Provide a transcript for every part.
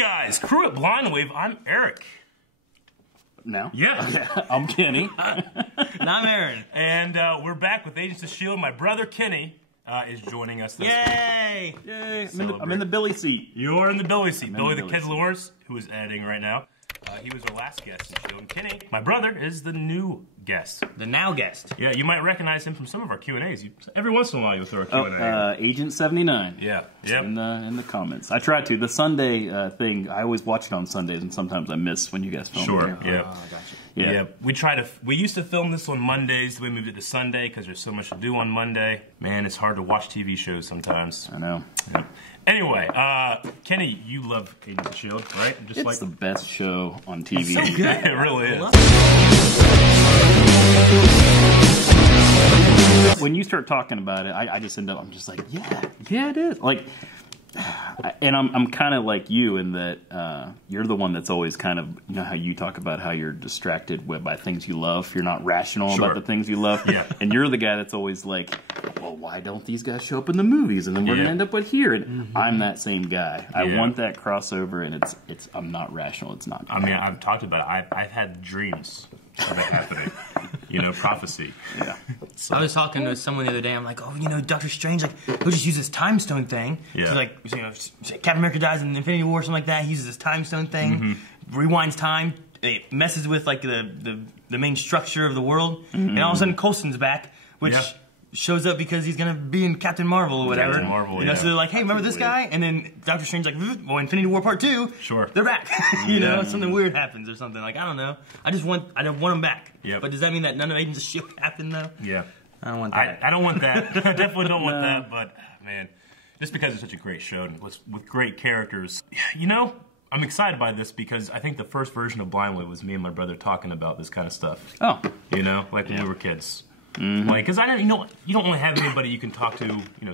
guys, crew at Blind Wave, I'm Eric. No? Yeah. I'm Kenny. And I'm Aaron. And we're back with Agents of S.H.I.E.L.D. My brother Kenny is joining us this week. Yay! Yay. I'm in the Billy seat. You're in the Billy seat. Billy the Billy Kid seat. Lures, who is editing right now. He was our last guest in S.H.I.E.L.D. And Kenny, my brother, is the new guest. The now guest. Yeah, you might recognize him from some of our Q&As. Every once in a while you'll throw a Q&A. Agent 79. Yeah. Yep. In the comments. I try to. The Sunday thing, I always watch it on Sundays, and sometimes I miss when you guys film Sure, it. yeah. Oh, I got you. Yeah, we used to film this on Mondays. We moved it to Sunday because there's so much to do on Monday. Man, it's hard to watch TV shows sometimes. I know. Yeah. Anyway, Kenny, you love Agents of S.H.I.E.L.D., right? Just It's the best show on TV. It's so good. It really is. When you start talking about it, I just end up, I'm just like, yeah, it is. Like, and I'm kind of like you in that you're the one that's always kind of, you know how you talk about how you're distracted by things you love. You're not rational about the things you love. Yeah. And you're the guy that's always like, well, why don't these guys show up in the movies? And then we're going to end up with here. And I'm that same guy. I want that crossover, and it's I'm not rational. It's not. I mean, I've talked about it. I've had dreams of it happening. You know, prophecy. Yeah. So, I was talking to someone the other day. I'm like, oh, you know, Doctor Strange, like, he'll just use this time stone thing. Yeah. So, like, you know, Captain America dies in Infinity War or something like that. He uses this time stone thing, rewinds time. It messes with like the main structure of the world, and all of a sudden Coulson's back, which shows up because he's gonna be in Captain Marvel or whatever. Captain Marvel, you know, so they're like, hey, remember this guy? And then Doctor Strange like, well, Infinity War Part 2, Sure. they're back. You know, something weird happens or something. Like, I don't know. I want them back. Yep. But does that mean that none of Agents of S.H.I.E.L.D. happened though? Yeah. I don't want that. I don't want that. I definitely don't want that, but man, just because it's such a great show and with great characters, you know, I'm excited by this because I think the first version of Blind Wave was me and my brother talking about this kind of stuff. Oh. You know, like when we were kids. Like, because I know, you don't really have anybody you can talk to. You know,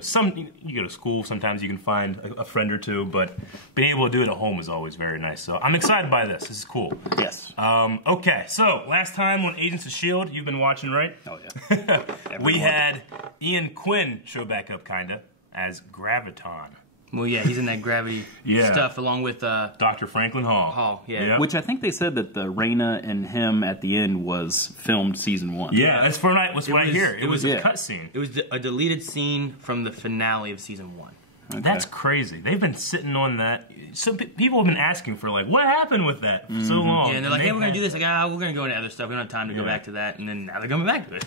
you go to school, sometimes you can find a friend or two, but being able to do it at home is always very nice. So I'm excited by this. This is cool. Yes. Okay, so last time on Agents of S.H.I.E.L.D., you've been watching, right? Oh, yeah. We had Ian Quinn show back up, kinda, as Graviton. Well, yeah, he's in that gravity stuff along with Dr. Franklin Hall. Hall, yeah. Which I think they said that the Raina and him at the end was filmed season 1. Yeah, that's for night. What's right here? It was a cutscene. It was a deleted scene from the finale of season 1. Okay. That's crazy. They've been sitting on that. So people have been asking for, like, what happened with that for so long? Yeah, and they're like, hey, we're going to do this. Like, we're going to go into other stuff. We don't have time to go back to that. And then now they're coming back to it.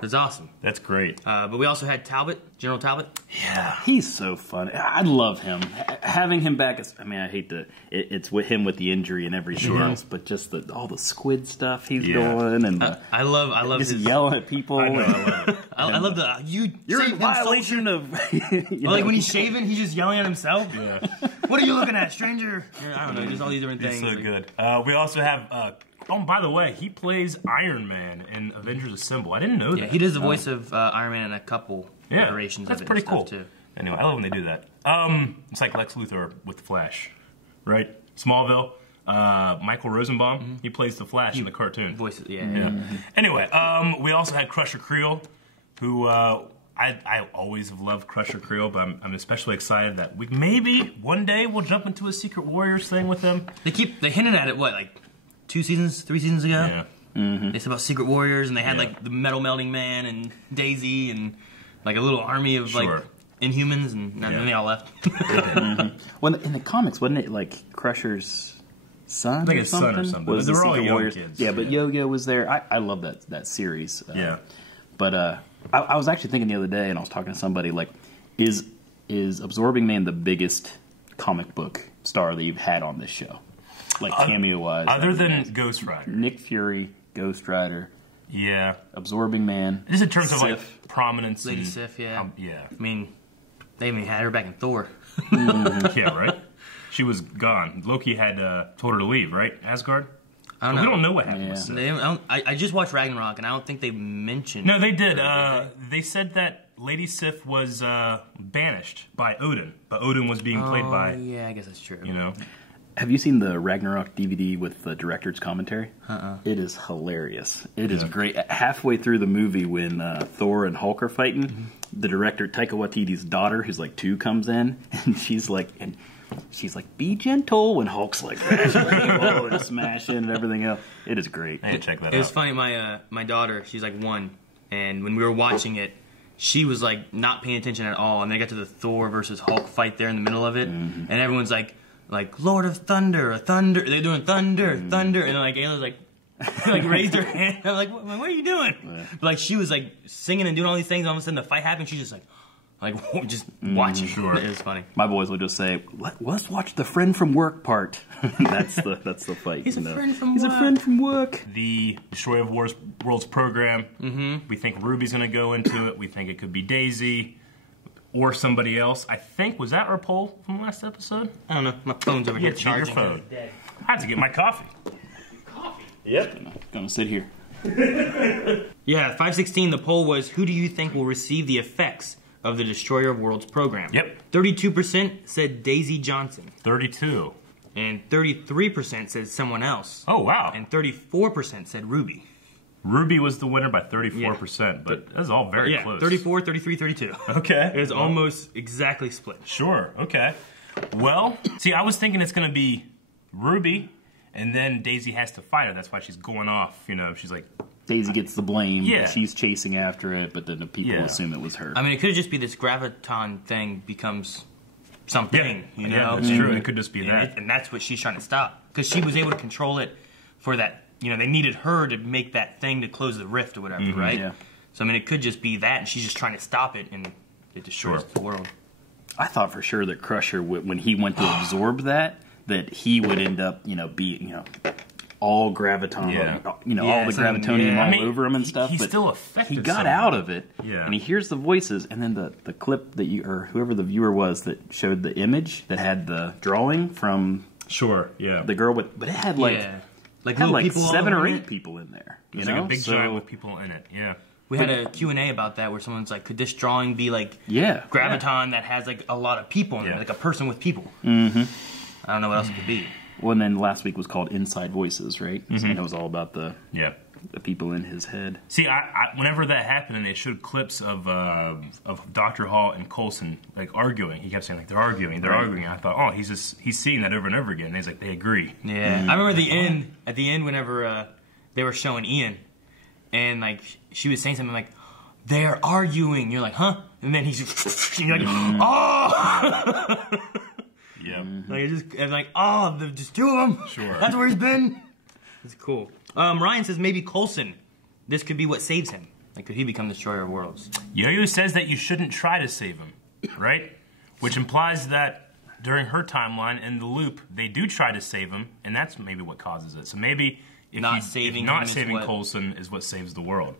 That's awesome. That's great. But we also had Talbot, General Talbot. Yeah. He's so fun. I love him. Having him back, I mean, I hate to, it's with him with the injury and everything else, but just all the squid stuff he's doing, and I love just his yelling at people. I know, I love it. I love the You're in violation of. Like when he's shaving, he's just yelling at himself. Yeah. What are you looking at, stranger? I don't know. Just all these different things. He's so good. We also have. Oh, by the way, he plays Iron Man in Avengers Assemble. I didn't know that. Yeah, he does the voice of Iron Man in a couple iterations that's of it. pretty and cool. stuff, too. Anyway, I love when they do that. It's like Lex Luthor with the Flash, right? Smallville. Michael Rosenbaum, he plays the Flash in the cartoon. Voices, Anyway, we also had Crusher Creel, who I always have loved Crusher Creel, but I'm especially excited that maybe one day we'll jump into a Secret Warriors thing with him. They hinted at it, what, like 3 seasons ago? Yeah. They said about Secret Warriors, and they had like the Metal Melting Man and Daisy and like a little army of like Inhumans, and then they all left. Well, in the comics, wasn't it like Crusher's son? I think his son or something. Was they were all Secret young Warriors? kids. Yeah, but Yo-Yo was there. I love that series. But I was actually thinking the other day, and I was talking to somebody like, is Absorbing Man the biggest comic book star that you've had on this show? Like cameo-wise. Other than Ghost Rider. Nick Fury, Ghost Rider. Yeah. Absorbing Man. Just in terms Sif. of like prominence. Lady and, Sif, yeah. Yeah. I mean, they even had her back in Thor. Yeah, right? She was gone. Loki had told her to leave, right? Asgard? I don't know. We don't know what happened with Sif. I just watched Ragnarok, and I don't think they mentioned... No, they did. They said that Lady Sif was banished by Odin. But Odin was being played by... yeah, I guess that's true. You know? Have you seen the Ragnarok DVD with the director's commentary? It is hilarious. It is great. Halfway through the movie, when Thor and Hulk are fighting, the director, Taika Waititi's daughter, who's like 2, comes in, and she's like, and she's like, be gentle, when Hulk's like, and smashing and everything else. It is great. I need to check that out. It was funny, my daughter, she's like 1, and when we were watching it, she was like not paying attention at all, and they got to the Thor versus Hulk fight there in the middle of it, and everyone's like Lord of Thunder, thunder, they're doing thunder, thunder, and like Ayla's like raised her hand. I'm like, what are you doing? Yeah. But like she was like singing and doing all these things, and all of a sudden the fight happened, she's just like just watching. Sure. It was funny. My boys would just say, let's watch the friend from work part. That's the fight. He's a friend from He's work. a friend from work. The Destroyer of Worlds program, we think Ruby's going to go into it. We think it could be Daisy or somebody else. I think, was that our poll from last episode? I don't know. My phone's over here Get your charging. phone. I have to get my coffee. Coffee? Yep. Gonna sit here. Yeah, 516, the poll was, who do you think will receive the effects of the Destroyer of Worlds program? Yep. 32% said Daisy Johnson. 32. And 33% said someone else. Oh, wow. And 34% said Ruby. Ruby was the winner by 34%, but that's all very close. 34, 33, 32. Okay. It was almost exactly split. Sure, okay. Well, see, I was thinking it's going to be Ruby, and then Daisy has to fight her. That's why she's going off, she's like... Daisy gets the blame. Yeah. She's chasing after it, but then the people assume it was her. I mean, it could just be this graviton thing becomes something, you know? Yeah, that's true. It could just be that. And that's what she's trying to stop. Because she was able to control it for that, they needed her to make that thing to close the rift or whatever, right? Yeah. So, I mean, it could just be that, and she's just trying to stop it, and it destroys the world. I thought for sure that Crusher, when he went to absorb that he would end up, being, all graviton, all the gravitonium all over him and stuff. He's but still affected. He got out of it, yeah. And he hears the voices, and then the clip that or whoever the viewer was that showed the image that had the drawing from the girl but it had like people 7 or 8 people in there. It was like a big giant with people in it. Yeah. We had a Q&A about that where someone's like, could this drawing be like graviton that has like a lot of people in it, like a person with people? Mm-hmm. I don't know what else it could be. Well, and then last week was called Inside Voices, right? Mm-hmm. And it was all about the people in his head. See, I whenever that happened, and they showed clips of Dr. Hall and Coulson like arguing. He kept saying like they're arguing. And I thought, oh, he's seeing that over and over again. And he's like, they agree. Yeah, I remember at the end whenever they were showing Ian, and like she was saying something like, they're arguing. You're like, huh? And then he's just, you're like, oh. Yeah. Like just 2 of them. Sure. That's where he's been. It's cool. Ryan says maybe Coulson. This could be what saves him. Like, could he become the Destroyer of Worlds? Yo-Yo says that you shouldn't try to save him, right? Which implies that during her timeline in the loop, they do try to save him, and that's maybe what causes it. So maybe not saving Coulson is what saves the world.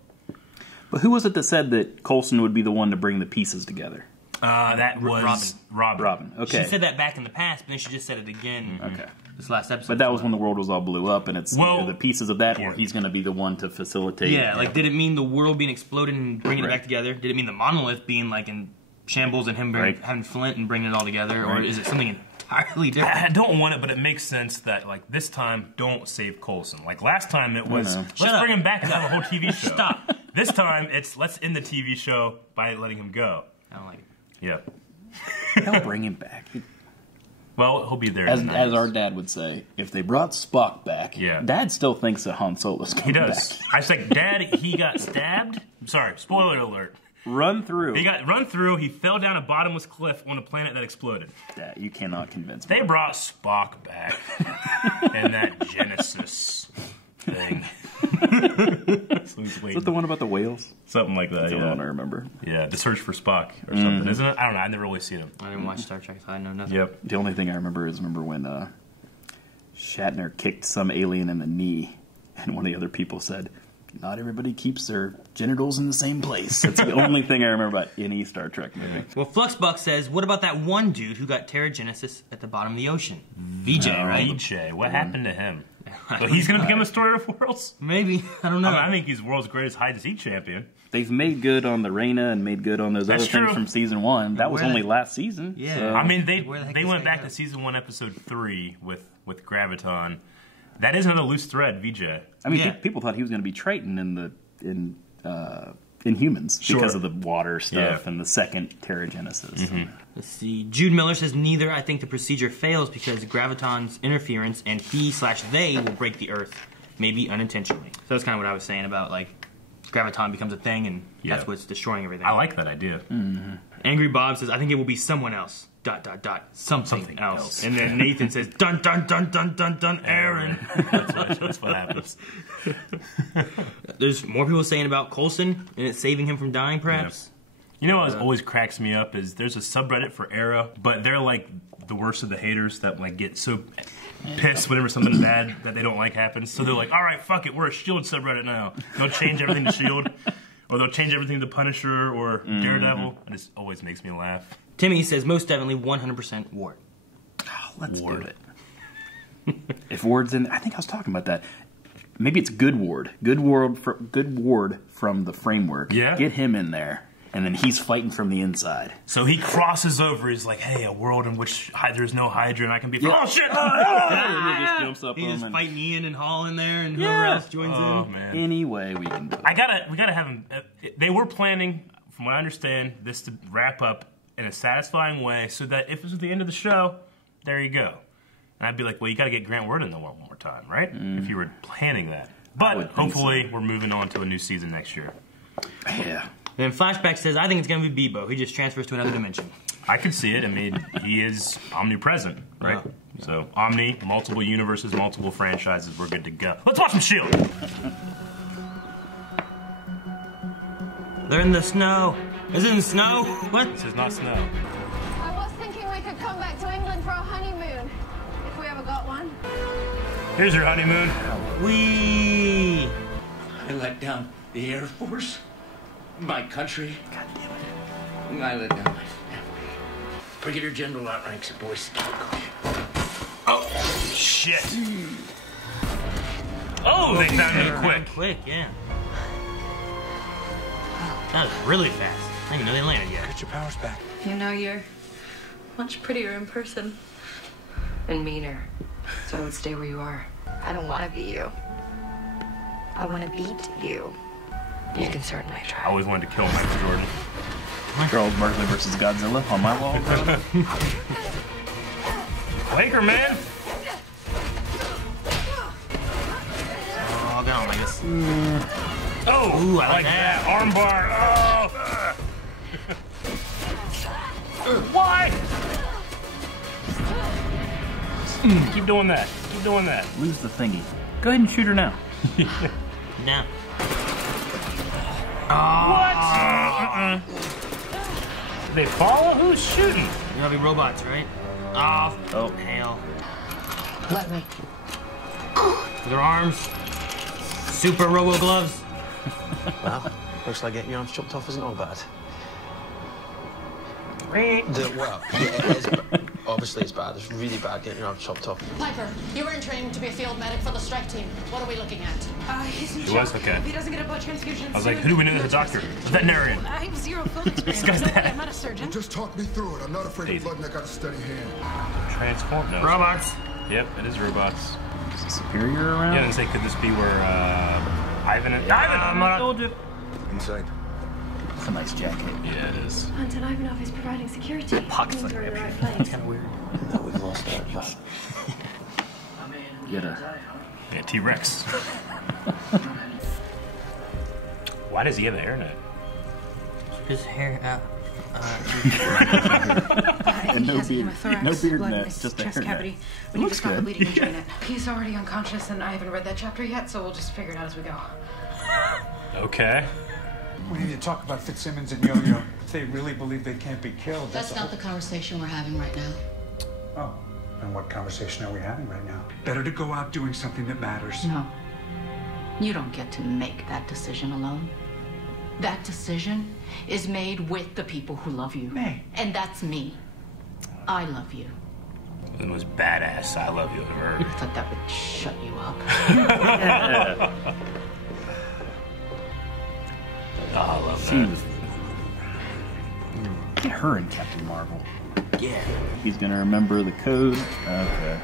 But who was it that said that Coulson would be the one to bring the pieces together? That was Robin. Okay. She said that back in the past, but then she just said it again. Okay. This last episode. But that was when the world was all blew up, and it's the pieces of that, or he's going to be the one to facilitate. Yeah, like did it mean the world being exploded and bringing it back together? Did it mean the monolith being like in shambles and him having Flint and bringing it all together, or is it something entirely different? I don't want it, but it makes sense that like this time, don't save Coulson. Like last time, it was let's bring him back and have a whole TV show. Stop. This time, it's let's end the TV show by letting him go. I don't like it. Yeah. They'll bring him back. Well, he'll be there. As our dad would say, if they brought Spock back, Dad still thinks that Han Solo's coming back. He does. I was like, Dad, he got stabbed? I'm sorry, spoiler alert. Run through. He got run through, he fell down a bottomless cliff on a planet that exploded. Dad, you cannot convince me. They brought Spock back in that Genesis thing. Is that the one about the whales? Something like that, That's the one I remember. Yeah, The Search for Spock or something, isn't it? I don't know, I never really seen them. I didn't watch Star Trek, so I know nothing. Yep. The only thing I remember is when Shatner kicked some alien in the knee, and one of the other people said, not everybody keeps their genitals in the same place. That's the only thing I remember about any Star Trek movie. Well, Fluxbuck says, what about that one dude who got Terrigenesis at the bottom of the ocean? Vijay, right? Vijay, what happened to him? So he's going to become a Destroyer of Worlds? Maybe. I don't know. I think he's the world's greatest hide-and-seek champion. They've made good on the Reina and made good on those other things from season 1. That was only last season. Yeah. So. I mean, they went back to season 1, episode 3 with Graviton. That is another loose thread, Vijay. I mean, people thought he was going to be Triton in Inhumans because of the water stuff and the second Terrigenesis. Let's see. Jude Miller says neither. I think the procedure fails because Graviton's interference and he/they will break the Earth, maybe unintentionally. So that's kind of what I was saying about like Graviton becomes a thing and that's what's destroying everything. I like that idea. Angry Bob says I think it will be someone else. ... Something else. And then Nathan says dun dun dun dun dun dun Aaron. That's what happens. There's more people saying about Coulson and it's saving him from dying, perhaps. You know what always cracks me up is there's a subreddit for Era, but they're like the worst of the haters that like get so pissed whenever something bad that they don't like happens. So they're like, all right, fuck it, we're a S.H.I.E.L.D. subreddit now. They'll change everything to S.H.I.E.L.D. or they'll change everything to Punisher or Daredevil. And it always makes me laugh. Timmy says most definitely 100% Ward. Oh, let's do it. If Ward's in, I think I was talking about that. Maybe it's Good Ward. Good Ward from the framework. Yeah. Get him in there. And then he's fighting from the inside. So he crosses over. He's like, "Hey, a world in which there's no Hydra, and I can be." Oh shit! And he just jumps up. He's just fighting Ian and Hall in there, and whoever else joins in. Oh man! Any way we can do it. We gotta have him. They were planning, from what I understand, this to wrap up in a satisfying way, so that if this was the end of the show, there you go. And I'd be like, "Well, you gotta get Grant Word in there one more time, right?" If you were planning that. But hopefully, we're moving on to a new season next year. Yeah. Then Flashback says, I think it's going to be Bebo. He just transfers to another dimension. I can see it. I mean, he is omnipresent, right? Oh. So, Omni, multiple universes, multiple franchises, we're good to go. Let's watch some S.H.I.E.L.D. They're in the snow. Is it in snow? What? This is not snow. I was thinking we could come back to England for a honeymoon, if we ever got one. Here's your honeymoon. Whee! I let down the Air Force, my country. God damn it. I let down my family. Brigadier General outranks a Boy Scout. Oh, shit. Oh, they found me quick. Quick, yeah. That was really fast. I didn't even know they landed yet. Get your powers back. You know, you're much prettier in person. And meaner. So I would stay where you are. I don't want to be you. I want to beat you. You can certainly I try. always wanted to kill Michael Jordan. Charles Barkley versus Godzilla on my wall. Laker, man. Oh, got him, I guess. Oh, Ooh, I like that. Armbar. Oh. Why? Keep doing that. Keep doing that. Lose the thingy. Go ahead and shoot her now. No. What? Did they follow? Who's shooting? You're gonna be robots, right? Oh, hell. Let me. With their arms. Super robo gloves. Well, looks like getting your arms chopped off isn't all bad. Obviously it's bad. It's really bad getting your arms chopped off. Piper, you were in training to be a field medic for the strike team. What are we looking at? He's in He was? Okay. If he doesn't get a blood transfusion, I was like, who do we know as a doctor? Veterinarian. I have zero field experience. guy's No way, dead. I'm not a surgeon. Just talk me through it. I'm not afraid of blood and I got a steady hand. Transform? No. Robots. Yep, it is robots. Is the Superior around? Yeah, and say, could this be where Ivan is? I'm Ivan! told you. Inside. That's a nice jacket. Yeah, it is. Anton Ivanov is providing security. Pockets like Means we're in the that. right place. That's kind of weird. We've lost that. You gotta... Yeah, T-Rex. Why does he have a hairnet? His hair out. And no Has beard. pneumothorax, No beard blood in net, his just a chest hairnet. cavity. We need to stop the bleeding and drain it. He's already unconscious, and I haven't read that chapter yet, so we'll just figure it out as we go. Okay. We need to talk about FitzSimmons and Yo-Yo. If they really believe they can't be killed, That's not the conversation we're having right now. Oh, and what conversation are we having right now? Better to go out doing something that matters. No. You don't get to make that decision alone. That decision is made with the people who love you. May. And that's me. I love you. The most badass I love you ever heard. I thought that would shut you up. Oh, I love She that. was... Get her in Captain Marvel. Yeah. He's gonna remember the code. Okay.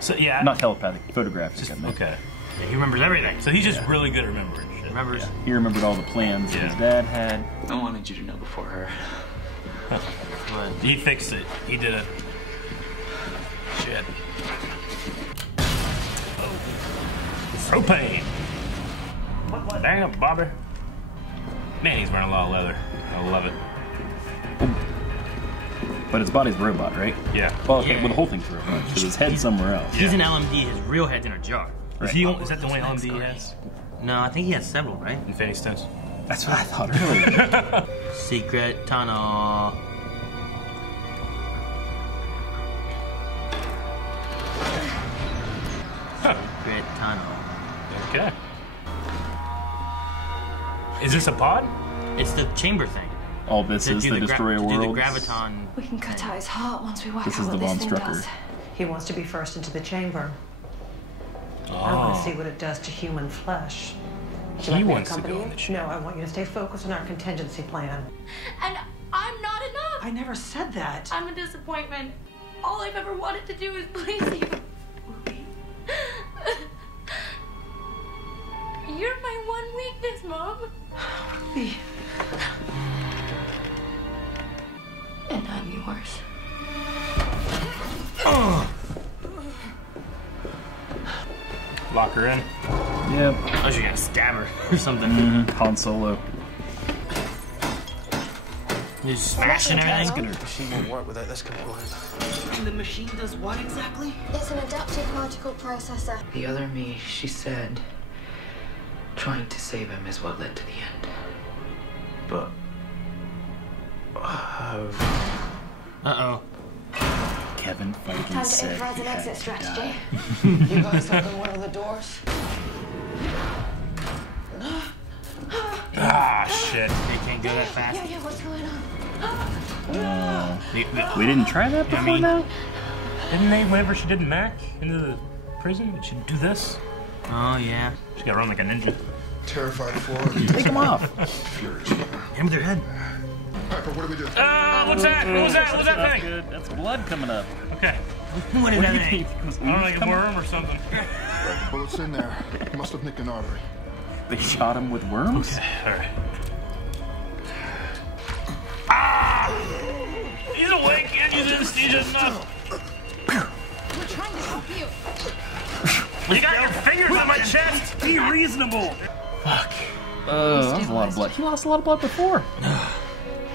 So, yeah. Not telepathic, photographic. Just, I meant. okay. Yeah, he remembers everything. So he's just really good at remembering shit. remembers. Yeah. He remembered all the plans his dad had. I wanted you to know before her. But he fixed it. He did it. Shit. Oh. Propane. Bang up, Bobby. Man, he's wearing a lot of leather. I love it. But his body's a robot, right? Yeah. Well, okay, well, the whole thing's a robot, because his head's somewhere else. He's an LMD, his real head's in a jar. Right. Is that the only LMD he has? No, I think he has several, right? Infinity Stones. That's what I thought earlier. Secret tunnel. Secret tunnel. Okay. Is this a pod? It's the chamber thing. All this is the destroyer world. Do the graviton. We can cut out his heart once we work This out is the what this Von thing Strucker. does. He wants to be first into the chamber. I want to see what it does to human flesh. Would you like me wants to accompany go you? in the chamber. No, I want you to stay focused on our contingency plan. And I'm not enough. I never said that. I'm a disappointment. All I've ever wanted to do is please you. You're my one weakness, Mom. Ruby. And I'm yours. Lock her in. Yep. Oh, she's gonna stab her or something. Han Solo. He's smashing everything. The machine won't work without this component. And the machine does what exactly? It's an adaptive particle processor. The other me, she said, trying to save him is what led to the end. But... Uh-oh. Kevin Feige Time to said improvise he an had exit to strategy. die. You guys open one of the doors? Ah, shit. They can't go that fast. Yeah, what's going on? We didn't try that before now? Didn't they, whenever she did Mac into the prison, did she do this? Oh, yeah. She got run like a ninja. Terrified for Take him off. Him with their head. Piper, what do we do? What's that? What was that? What was that That's thing? good. That's blood coming up. Okay. What is that thing? I don't know, like a worm or something. Right, bullets in there. Must have nicked an artery. They shot him with worms? Okay, alright. Ah! He's awake, can't use anesthesia enough. We're trying to help you. You got your fingers on my chest! Be reasonable! Fuck. That was a lot of blood. He lost a lot of blood before.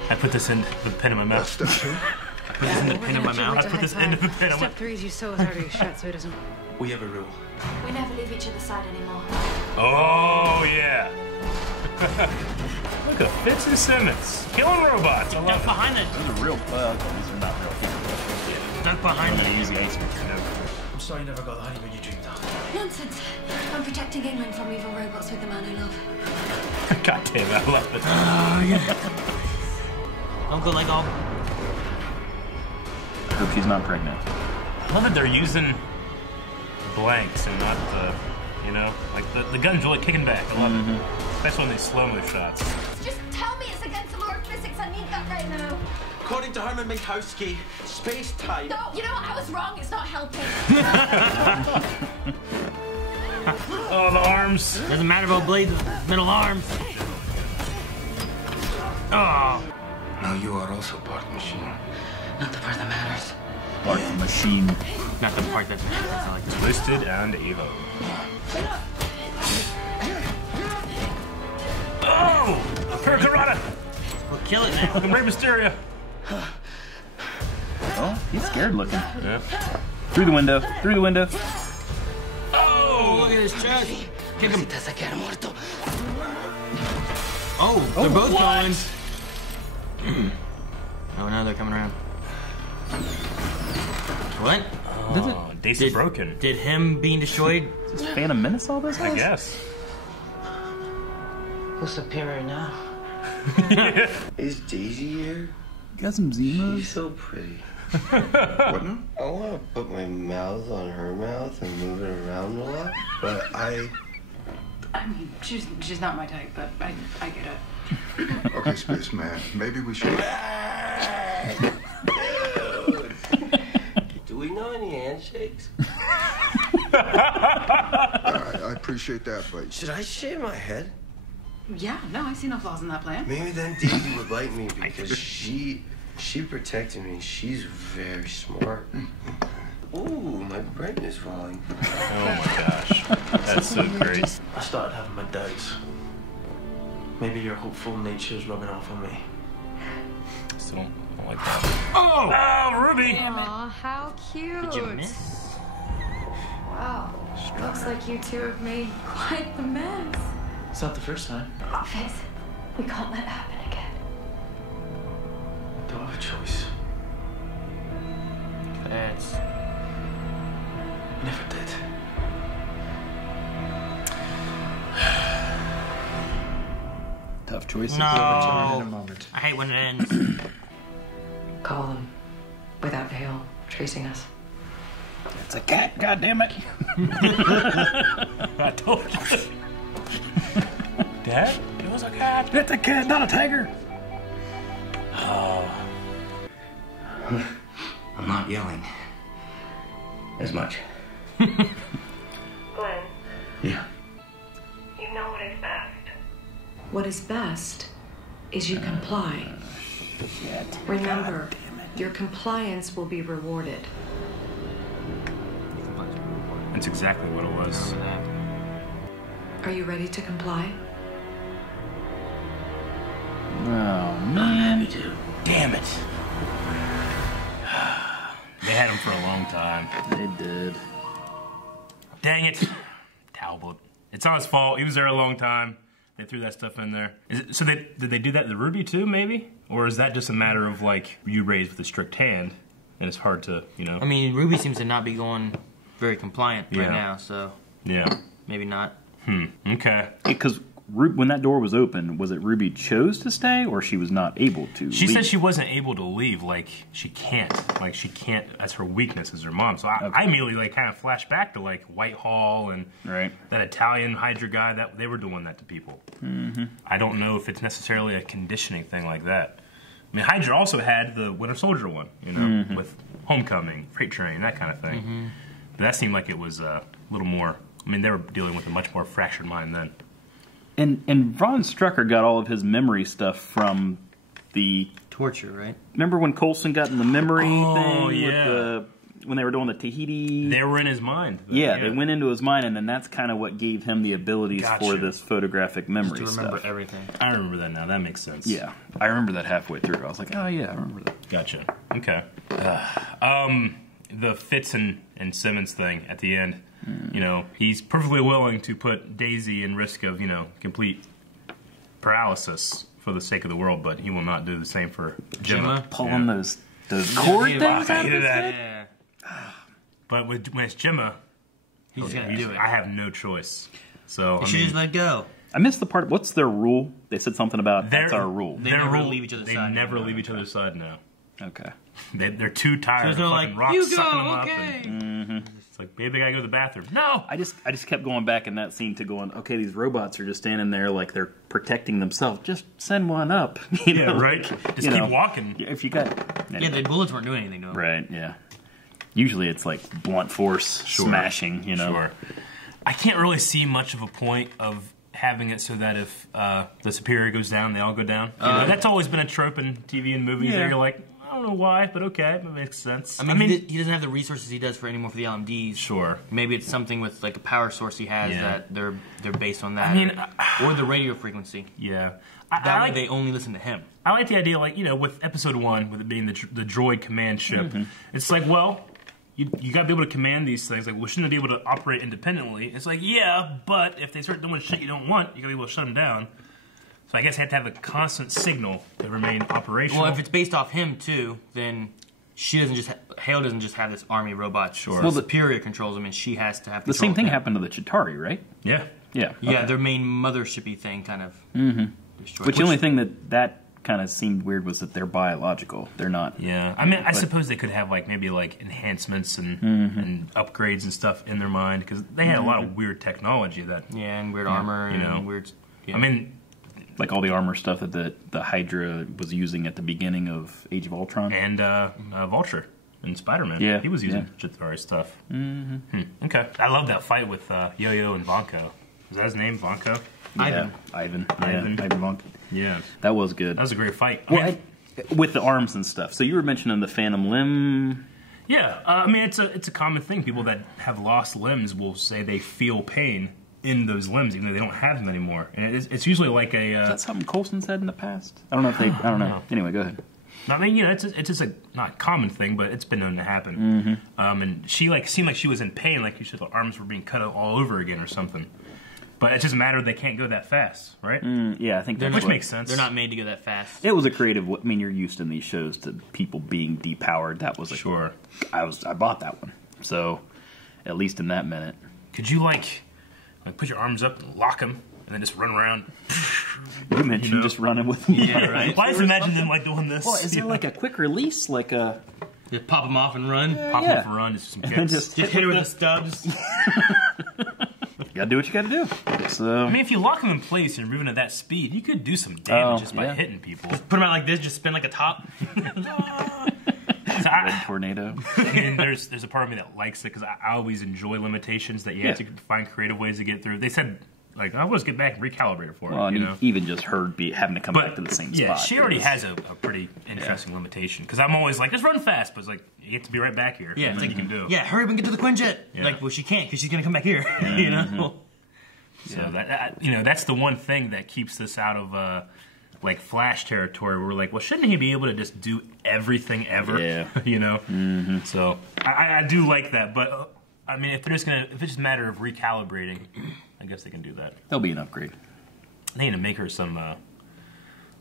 I put this in the pin in my mouth. Step two. I put this in the pin in my mouth. I put this into the pin in my Step 3 is you sew his arteries shut so he doesn't... We have a rule. We never leave each other's side anymore. Oh, yeah. Look at FitzSimmons. Killing robots. I love Duck it. behind it. Those are real, these are not real people. Duck behind I'm it. gonna use the ice cream. I'm sorry you never got the honeymoon you dreamed of. Nonsense. I'm protecting England from evil robots with the man I love. God damn it, I love it. Oh, yeah. Don't go like all... I hope she's not pregnant. I love that they're using blanks and not the, you know, like the gun's really kicking back. I love it. Especially when they slow-mo shots. Just tell me it's against the law of physics. I need that right now. According to Herman Minkowski, space-time... No, you know what? I was wrong. It's not helping. Oh, the arms. Doesn't matter about blades, middle arms. Oh. Now you are also part of the machine. Not the part that matters. Part of the machine. Not the part that's I like this. Twisted and evil. Oh! Karate! We'll kill it now. The Rey Mysterio. Oh, he's scared looking. Yeah. Through the window. Through the window. Oh, look at his chest. Kick him. Oh, they're both going. Oh, now they're coming around. What? Oh, Daisy broken. Did him being destroyed? Is this Phantom Menace all this? I guess. Who's superior now? Is Daisy here? Got some Zimas? She's so pretty. What now? I want to put my mouth on her mouth and move it around a lot, but I mean, she's not my type, but I get it. Okay, Spaceman, maybe we should... Do we know any handshakes? I appreciate that, but... Should I shave my head? Yeah, no, I see no flaws in that plan. Maybe then Daisy would like me because she protected me. She's very smart. Ooh, my brain is falling. Oh my gosh. That's so great. I started having my doubts. Maybe your hopeful nature is rubbing off on me. Still don't like that. Oh, Ruby! Aw, how cute. Did you miss? Wow. Looks like you two have made quite the mess. It's not the first time. Fitz, we can't let it happen again. Don't have a choice. Fitz. Never did. Tough choices. No. In a moment. I hate when it ends. Call them. Without veil, tracing us. It's a cat, God damn it. I told you. Dad? It was a cat. It's a cat, not a tiger. Oh. I'm not yelling as much. Glenn, Yeah. you know what is best. What is best is you comply. Remember, your compliance will be rewarded. That's exactly what it was. Are you ready to comply? Oh, man. Damn it. They had him for a long time. They did. Dang it. Talbot. It's not his fault. He was there a long time. They threw that stuff in there. So did they do that to Ruby too, maybe? Or is that just a matter of, like, you raised with a strict hand, and it's hard to, you know? I mean, Ruby seems to not be going very compliant right Yeah. now, so... Yeah. Maybe not. Okay. Because when that door was open, was it Ruby chose to stay, or she was not able to She leave? said she wasn't able to leave. Like, she can't. Like, she can't. That's her weakness, is her mom. So I immediately, like, kind of flashed back to, like, Whitehall and that Italian Hydra guy. That they were doing that to people. Mm-hmm. I don't know if it's necessarily a conditioning thing like that. I mean, Hydra also had the Winter Soldier one, you know, with Homecoming, Freight Train, that kind of thing. But that seemed like it was a little more... I mean, they were dealing with a much more fractured mind then. And Von Strucker got all of his memory stuff from the... Torture, right? Remember when Coulson got in the memory thing? Yeah. With when they were doing the Tahiti? They were in his mind. Yeah, they went into his mind, and then that's kind of what gave him the abilities for this photographic memory Just to remember stuff. everything. I remember that now. That makes sense. Yeah, I remember that halfway through. I was like, oh yeah, I remember that. Gotcha. Okay. The Fitz and Simmons thing at the end, you know, he's perfectly willing to put Daisy in risk of, you know, complete paralysis for the sake of the world, but he will not do the same for Gemma. Pulling those cord things out I of hated his that. head? But when it's Gemma, He's gonna do it. I have no choice. So You I should mean, just let go. I missed the part. What's their rule? They said something about that's our rule. They never leave each other's They side. never leave each other's side now. Okay. They're too tired So of they're fucking like, rocks "You sucking go, them up. okay." And it's like, maybe they gotta go to the bathroom. No! I just kept going back in that scene to going, okay, these robots are just standing there like they're protecting themselves. Just send one up. You know, right? like, Just keep walking. If you got... Yeah, the bullets weren't doing anything to him. Right, yeah. Usually it's like blunt force smashing, you know. Sure. I can't really see much of a point of having it so that if the superior goes down, they all go down. You know, that's always been a trope in TV and movies. Where you're like, I don't know why, but okay, it makes sense. I mean he doesn't have the resources he does for anymore for the LMDs. Sure. Maybe it's something with like a power source he has that they're based on that. I mean, or the radio frequency. Yeah. That way they only listen to him. I like the idea, like, you know, with episode 1, with it being the droid command ship, it's like, well, you got to be able to command these things. Like, well, shouldn't they be able to operate independently? It's like, yeah, but if they start doing shit you don't want, you got to be able to shut them down. So I guess you have to have a constant signal to remain operational. Well, if it's based off him too, then she doesn't just Hale doesn't just have this army robot. Sure. Well, the Superior controls them, and she has to have The control same thing of them. happened to the Chitauri, right? Yeah. Yeah. Yeah, okay. their main mothershipy thing kind of destroyed. Which the only thing that kind of seemed weird was that they're biological. They're not. Yeah. I mean, I suppose they could have, like, maybe, like, enhancements and upgrades and stuff in their mind, because they had a lot of weird technology that... Yeah, and weird armor you know, and weird... Yeah. I mean... Like all the armor stuff that the Hydra was using at the beginning of Age of Ultron. And Vulture in Spider-Man. Yeah. He was using Chitauri stuff. Okay. I love that fight with Yo-Yo and Vanko. Is that his name, Vanko? Ivan Monk. Yeah, that was good. That was a great fight. With the arms and stuff. So you were mentioning the phantom limb. Yeah, I mean it's a common thing. People that have lost limbs will say they feel pain in those limbs, even though they don't have them anymore. And it's usually like a. Is that something Coulson said in the past? I don't know if they. I don't know. Anyway, go ahead. I mean, it's just a not a common thing, but it's been known to happen. And she seemed like she was in pain, like you said, the arms were being cut all over again or something. But it just mattered they can't go that fast, right? Yeah, I think that's which makes sense. They're not made to go that fast. It was a creative. I mean, you're used in these shows to people being depowered. That was sure. I bought that one, so at least in that minute. Could you like put your arms up and lock them, and then just run around? You mentioned just running with me. Yeah, right. Well, I just imagine them like doing this. Well, is there like a quick release, like a? Just pop them off and run. Pop them off and run. Just some kicks. Just hit her with the stubs. You gotta do what you gotta do. So, I mean, if you lock them in place and you're moving at that speed, you could do some damage just by hitting people. Just put them out like this, just spin like a top. Red tornado. I mean, there's a part of me that likes it because I always enjoy limitations that you have to find creative ways to get through. They said, like, I always get back and recalibrate it for it. Well, and even just her having to come back to the same spot. Yeah, she already has a pretty interesting limitation because I'm always like, just run fast, but it's like, you have to be right back here. Yeah, it's like you can do. Yeah, hurry up and get to the Quinjet. Yeah. Like, well, she can't because she's gonna come back here. You know. So that that's the one thing that keeps this out of like Flash territory. Where we're like, well, shouldn't he be able to just do everything ever? Yeah. You know. So I do like that, but I mean, if it's just a matter of recalibrating, I guess they can do that. There'll be an upgrade. They need to make her some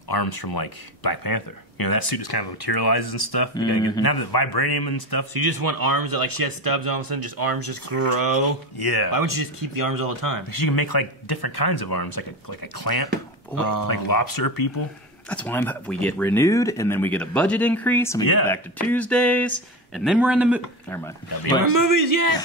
arms from like Black Panther. You know, that suit just kind of materializes and stuff. You gotta get, now the vibranium and stuff. So you just want arms that, like, she has stubs, all of a sudden just arms just grow? Yeah. Why wouldn't you just keep the arms all the time? Because you can make, like, different kinds of arms, like a clamp, like lobster people. That's why we get renewed, and then we get a budget increase, and we get back to Tuesdays, and then we're in the movie. Never mind. Movies, yeah.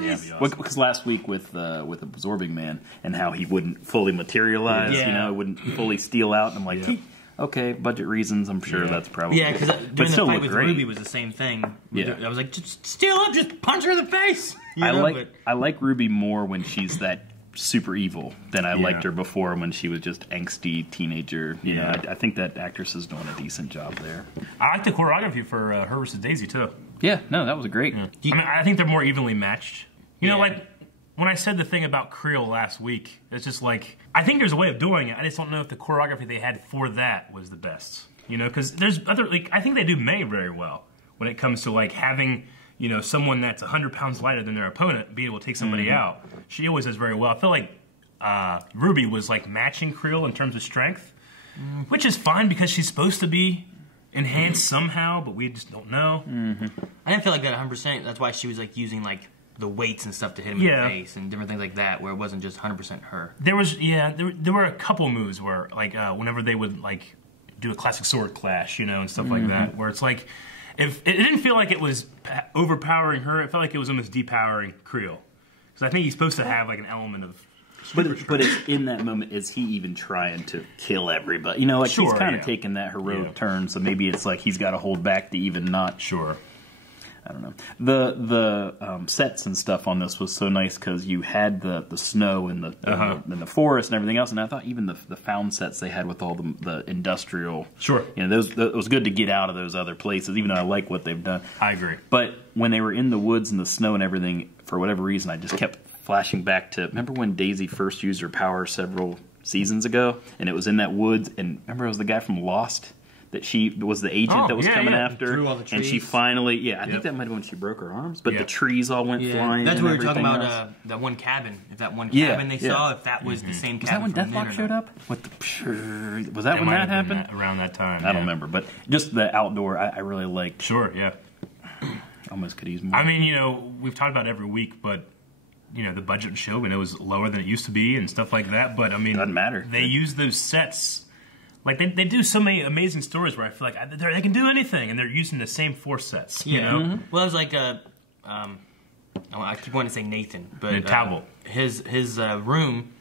Yeah, because last week with Absorbing Man and how he wouldn't fully materialize, you know, wouldn't fully steal out, and I'm like, okay, budget reasons, I'm sure that's probably... Yeah, because during the fight with Ruby was the same thing. Yeah. I was like, just steal up, just punch her in the face! I like Ruby more when she's that super evil than I liked her before when she was just angsty teenager. You know, I think that actress is doing a decent job there. I like the choreography for Her vs. Daisy, too. Yeah, no, that was great. I mean, I think they're more evenly matched. You know, like, when I said the thing about Creel last week, it's just like, I think there's a way of doing it. I just don't know if the choreography they had for that was the best. You know, because there's other, like, I think they do May very well when it comes to, like, having, you know, someone that's 100 pounds lighter than their opponent be able to take somebody out. She always does very well. I feel like Ruby was, like, matching Creel in terms of strength, which is fine because she's supposed to be enhanced somehow, but we just don't know. I didn't feel like that 100%. That's why she was, like, using, like, the weights and stuff to hit him in the face and different things like that, where it wasn't just 100% her. There was, there were a couple moves where, like, whenever they would, like, do a classic sword clash, you know, and stuff like that, where it's like, if it didn't feel like it was overpowering her, it felt like it was almost depowering Creel. Because I think he's supposed to have, like, an element of... But it's in that moment, is he even trying to kill everybody? You know, like, he's kind of taking that heroic turn, so maybe it's like he's got to hold back to even not... Sure. I don't know. The sets and stuff on this was so nice because you had the snow and the forest and everything else, and I thought even the found sets they had with all the industrial. Sure. You know, it was good to get out of those other places, even though I like what they've done. I agree. But when they were in the woods and the snow and everything, for whatever reason, I just kept flashing back to, remember when Daisy first used her power several seasons ago, and it was in that woods, and remember it was the guy from Lost? That she was the agent that was coming after, and she finally, I think that might have been when she broke her arms, but the trees all went flying. That's what we were talking about, that one cabin. If that one cabin they saw, if that was the same cabin. Was that when Deathlock showed up? Was that when that happened? Around that time. I don't remember, but just the outdoor, I really liked. Sure, yeah. Almost could use more. I mean, you know, we've talked about it every week, but you know, the budget of the show, we know, was lower than it used to be and stuff like that. But I mean, doesn't matter. They use those sets. Like, they do so many amazing stories where I feel like they can do anything, and they're using the same 4 sets, you know? Well, it was like, I keep wanting to say Nathan, but... Talbot. His room,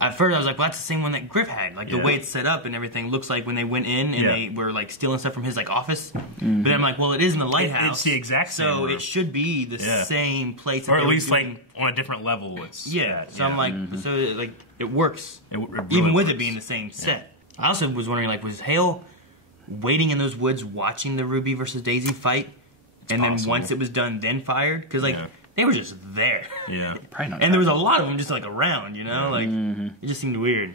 At first, I was like, well, that's the same one that Griff had. Like, the way it's set up and everything looks like when they went in and they were, like, stealing stuff from his, like, office. But then I'm like, well, it is in the lighthouse. It's the exact same So room. it should be the same place. Or at least, like, on a different level. So I'm like, so, like, it works. It really even with works. it being the same set. I also was wondering, like, was Hale waiting in those woods watching the Ruby versus Daisy fight? And then once it was done, then fired? Because, like... They were just there. Yeah. Probably not. And there was a lot of them just, like, around, you know? Like, it just seemed weird.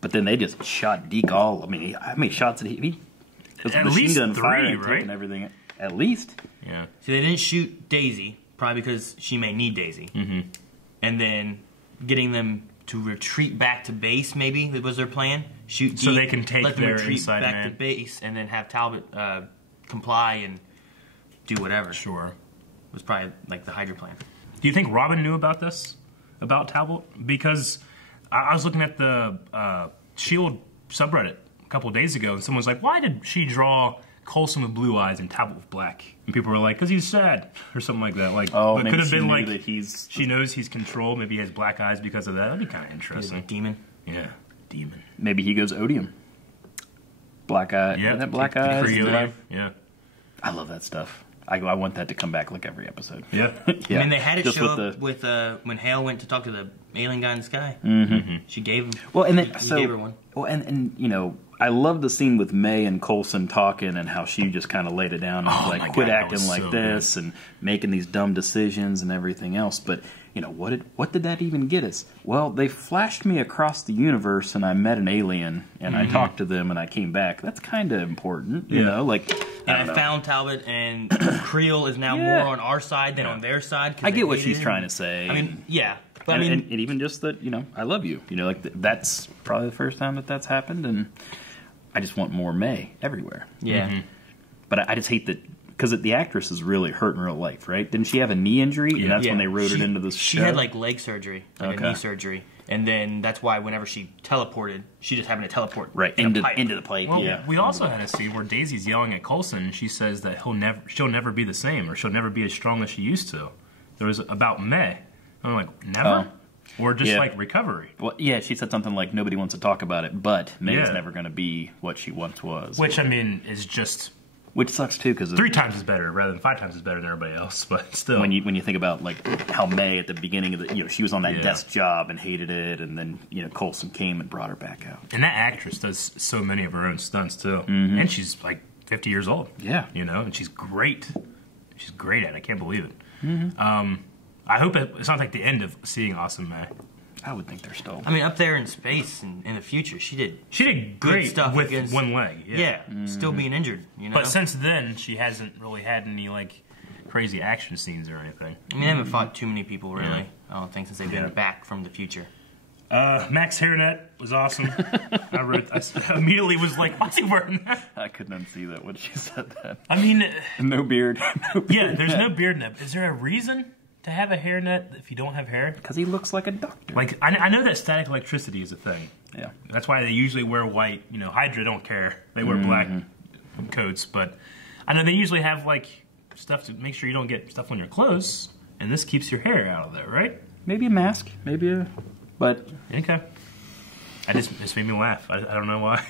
But then they just shot Deke all... I mean, how many shots did he... With At machine least gun 3, fire right? and everything. At least. Yeah. So they didn't shoot Daisy, probably because she may need Daisy. And then getting them to retreat back to base, maybe, was their plan. Shoot Deke, So they can take let them their retreat inside back man. to base, and then have Talbot comply and do whatever. Sure. Was probably, like, the Hydra plan. Do you think Robin knew about this? About Talbot? Because I was looking at the S.H.I.E.L.D. subreddit a couple of days ago, and someone was like, why did she draw Coulson with blue eyes and Talbot with black? And people were like, because he's sad, or something like that. Like, oh, it maybe could have she been knew like, that he's... she knows he's controlled, maybe he has black eyes because of that. That'd be kind of interesting. He's a demon. Yeah, demon. Maybe he goes Odium. Black eye. Yeah, that black eyes. Yeah. I love that stuff. I want that to come back like every episode. Yeah. I mean, they had it Just show with up with when Hale went to talk to the alien guy in the sky. She gave him. Well, and then he so gave her one. well, and you know, I love the scene with May and Coulson talking and how she just kind of laid it down and was my like, quit God, that acting was like so this and making these dumb decisions and everything else. But you know, what did that even get us? Well, they flashed me across the universe and I met an alien and I talked to them and I came back. That's kind of important, you know, like. And I found Talbot, and Creel is now more on our side than on their side. I get what she's trying to say. I mean, yeah. But and even just that, you know, I love you. You know, like that's probably the first time that's happened, and I just want more May everywhere. Yeah. But I just hate that, because the actress is really hurt in real life, right? Didn't she have a knee injury? And that's when they wrote it into the show? She had, like, leg surgery, like a knee surgery. And then that's why whenever she teleported, she just happened to teleport into the pipe. Well, we also had a scene where Daisy's yelling at Coulson, and she says that she'll never be the same, or she'll never be as strong as she used to. There was about May. I'm like, never? Or just like recovery. Well, yeah, she said something like, nobody wants to talk about it, but May's never going to be what she once was. Which, I mean, is just... Which sucks too, because 3 times is better rather than 5 times is better than everybody else. But still, when you think about like how May at the beginning of the, you know, she was on that desk job and hated it, and then you know Coulson came and brought her back out. And that actress does so many of her own stunts too, and she's like 50 years old. Yeah, you know, and she's great. She's great at it. I can't believe it. I hope it's not like the end of seeing Awesome May. I would think they're still. I mean, up there in space and in the future, she did great good stuff with against, one leg. Yeah, still being injured. You know, but since then she hasn't really had any like crazy action scenes or anything. I mean, they haven't fought too many people really. I don't think since they've been back from the future. Max hairnet was awesome. I immediately was like, what's he wearing that? I couldn't unsee that when she said that. I mean, no beard. Yeah, there's no beard in it. Is there a reason to have a hairnet if you don't have hair? Because he looks like a doctor. Like, I know that static electricity is a thing. Yeah. That's why they usually wear white. You know, Hydra don't care. They wear black coats. But I know they usually have, like, stuff to make sure you don't get stuff on your clothes. And this keeps your hair out of there, right? Maybe a mask. Maybe a... But... Okay. This made me laugh. I don't know why.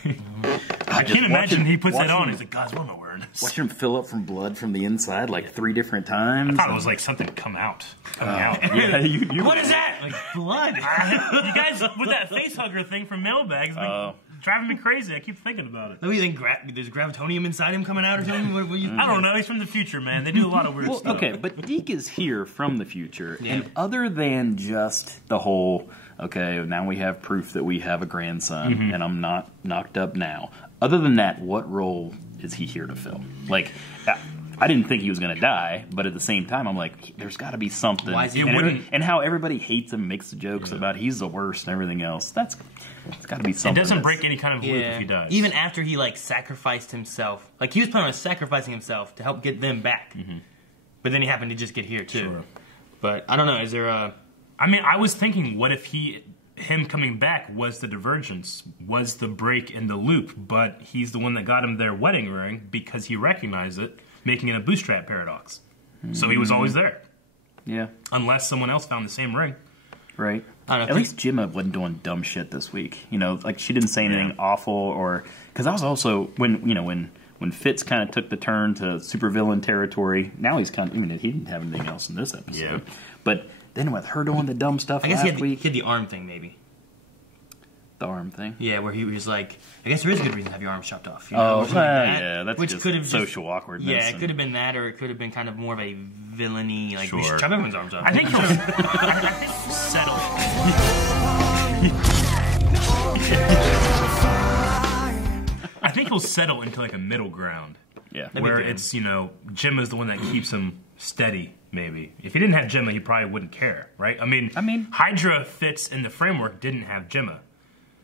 I can't imagine he puts it on. He's like, guys, what am I wearing? Watch him fill up from blood from the inside like 3 different times. I thought it was like something coming out. Yeah, you what is that? Like blood. You guys with that face hugger thing from Mailbags, like, driving me crazy. I keep thinking about it. What do you think? There's gravitonium inside him coming out or something? I don't know. He's from the future, man. They do a lot of weird stuff. Okay, but Deke is here from the future, and other than just the whole, okay, now we have proof that we have a grandson, and I'm not knocked up now. Other than that, what role is he here to fill? Like, I didn't think he was going to die, but at the same time, I'm like, there's got to be something. Why is he and how everybody hates him, makes the jokes about he's the worst and everything else. It's got to be something. It doesn't break any kind of loop if he does. Even after he like sacrificed himself, like he was planning on sacrificing himself to help get them back, but then he happened to just get here too. Sure. But I don't know. Is there a? I mean, I was thinking, what if him coming back was the divergence, was the break in the loop, but he's the one that got him their wedding ring because he recognized it, making it a bootstrap paradox. So he was always there. Yeah. Unless someone else found the same ring. Right. I don't know. At least Gemma wasn't doing dumb shit this week. You know, like she didn't say anything awful, or because I was also when Fitz kind of took the turn to supervillain territory. Now he's kind of, I mean, he didn't have anything else in this episode. Yeah. But then with her doing the dumb stuff, I guess last week, he had the arm thing maybe. The arm thing. Yeah, where he was like, I guess there is a good reason to have your arm chopped off. You know? Yeah, that's which just could have social awkwardness. Yeah, it could have been that, or it could have been kind of more of a villainy, like we should chop everyone's arms off. I think he'll settle. I think he'll settle into like a middle ground. Yeah, where it's Gemma's the one that keeps him steady. Maybe if he didn't have Gemma, he probably wouldn't care, right? I mean, Hydra fits in the framework. Didn't have Gemma,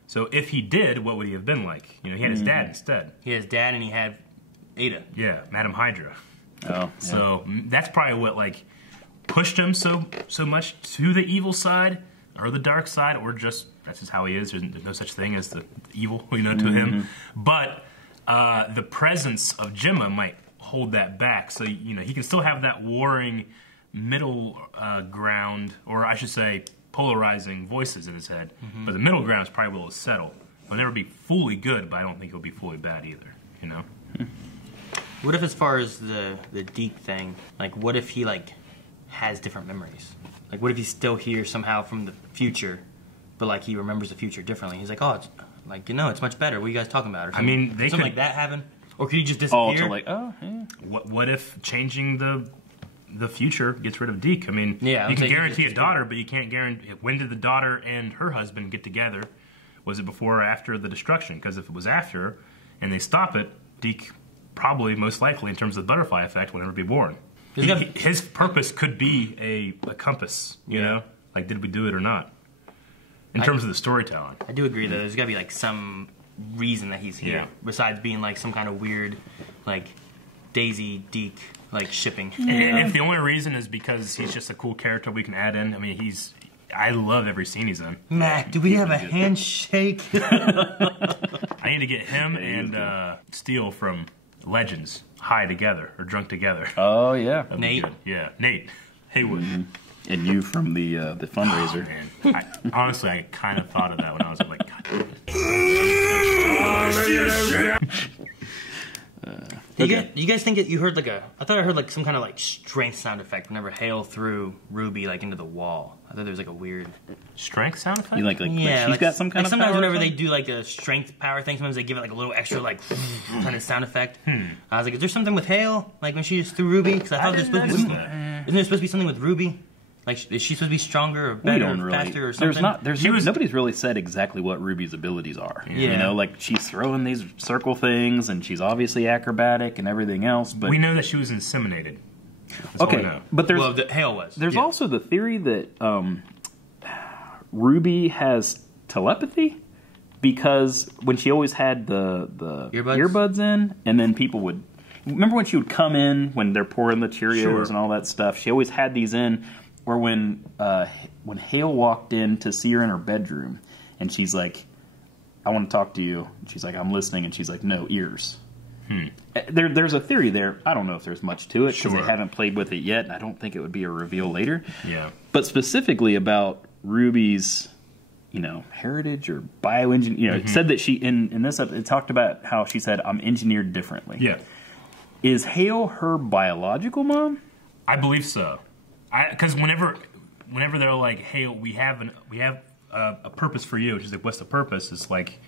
so if he did, what would he have been like? He had his dad instead. He had his dad, and he had Ada. Yeah, Madam Hydra. Oh, yeah. So that's probably what pushed him so much to the evil side or the dark side, or just that's just how he is. There's no such thing as the evil, to him. But the presence of Gemma might hold that back, so he can still have that warring middle ground, or I should say polarizing voices in his head, but the middle ground is probably will settle. It'll never be fully good, but I don't think it'll be fully bad either. What if, as far as the Deke thing, what if he has different memories? What if he's still here somehow from the future, but he remembers the future differently? He's like, oh, it's it's much better. What are you guys talking about? Or something, something like that happen. Or could he just disappear? What if changing the future gets rid of Deke? I mean, you can guarantee a daughter, but you can't guarantee. When did the daughter and her husband get together? Was it before or after the destruction? Because if it was after, and they stop it, Deke probably, most likely, in terms of the butterfly effect, will never be born. His purpose could be a compass. Did we do it or not? In terms of the storytelling, I do agree though. There's got to be some reason that he's here, besides being some kind of weird Daisy Deke shipping. If the only reason is because he's just a cool character we can add in, I mean, I love every scene he's in. Mac, do we have a handshake? I need to get him and Steele from Legends high together or drunk together. Oh yeah, Nate. Yeah, Nate Haywood. And you from the fundraiser. Oh, man. Honestly, I kind of thought of that when I was like, God damn it. You guys think you heard I thought I heard some kind of strength sound effect whenever Hale threw Ruby into the wall. I thought there was a weird strength sound effect. Yeah, she's got some kind of sometimes power whenever they do a strength power thing, sometimes they give it a little extra kind of sound effect. I was like, is there something with Hale when she just threw Ruby? Because I thought there's supposed to be isn't there supposed to be something with Ruby? Is she supposed to be stronger or better or faster or something? Nobody's really said exactly what Ruby's abilities are. Yeah. She's throwing these circle things, and she's obviously acrobatic and everything else. But we know that she was inseminated. But Hale was. There's also the theory that Ruby has telepathy, because when she always had the earbuds in, and then people would remember when she would come in when they're pouring the Cheerios and all that stuff. She always had these in. Or when Hale walked in to see her in her bedroom, and she's like, I want to talk to you. And she's like, I'm listening. And she's like, no, ears. There's a theory there. I don't know if there's much to it, because they haven't played with it yet, and I don't think it would be a reveal later. Yeah. But specifically about Ruby's, heritage or bioengineering. It said that she, in this episode, it talked about how she said, I'm engineered differently. Yeah. Is Hale her biological mom? I believe so. Because whenever they're like, "Hey, we have a purpose for you," she's like, "What's the purpose?" It's like,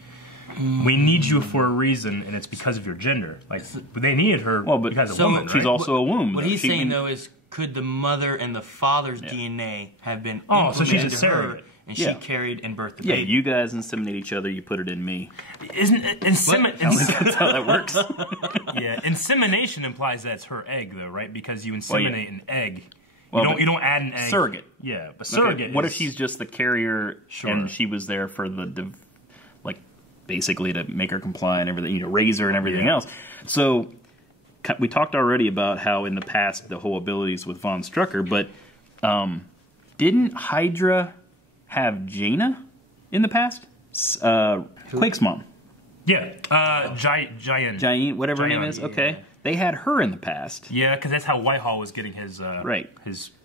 we need you for a reason, and it's because of your gender. They needed her because of a woman. She's also a womb. What he's saying though is, could the mother and the father's DNA have been so she's a to surrogate. her, and she carried and birthed the baby? Yeah, you guys inseminate each other. You put it in me. Isn't that's how that works. Yeah, insemination implies that's her egg, though, right? Because you inseminate an egg. You don't add an egg. Surrogate. Yeah, but surrogate. What if she's just the carrier and she was there for the basically to make her comply and everything, raise her and everything else. So we talked already about how in the past the whole abilities with Von Strucker, but didn't Hydra have Jaina in the past? Quake's mom. Yeah, Jayan, whatever her name is. Okay. Yeah. They had her in the past. Yeah, because that's how Whitehall was getting his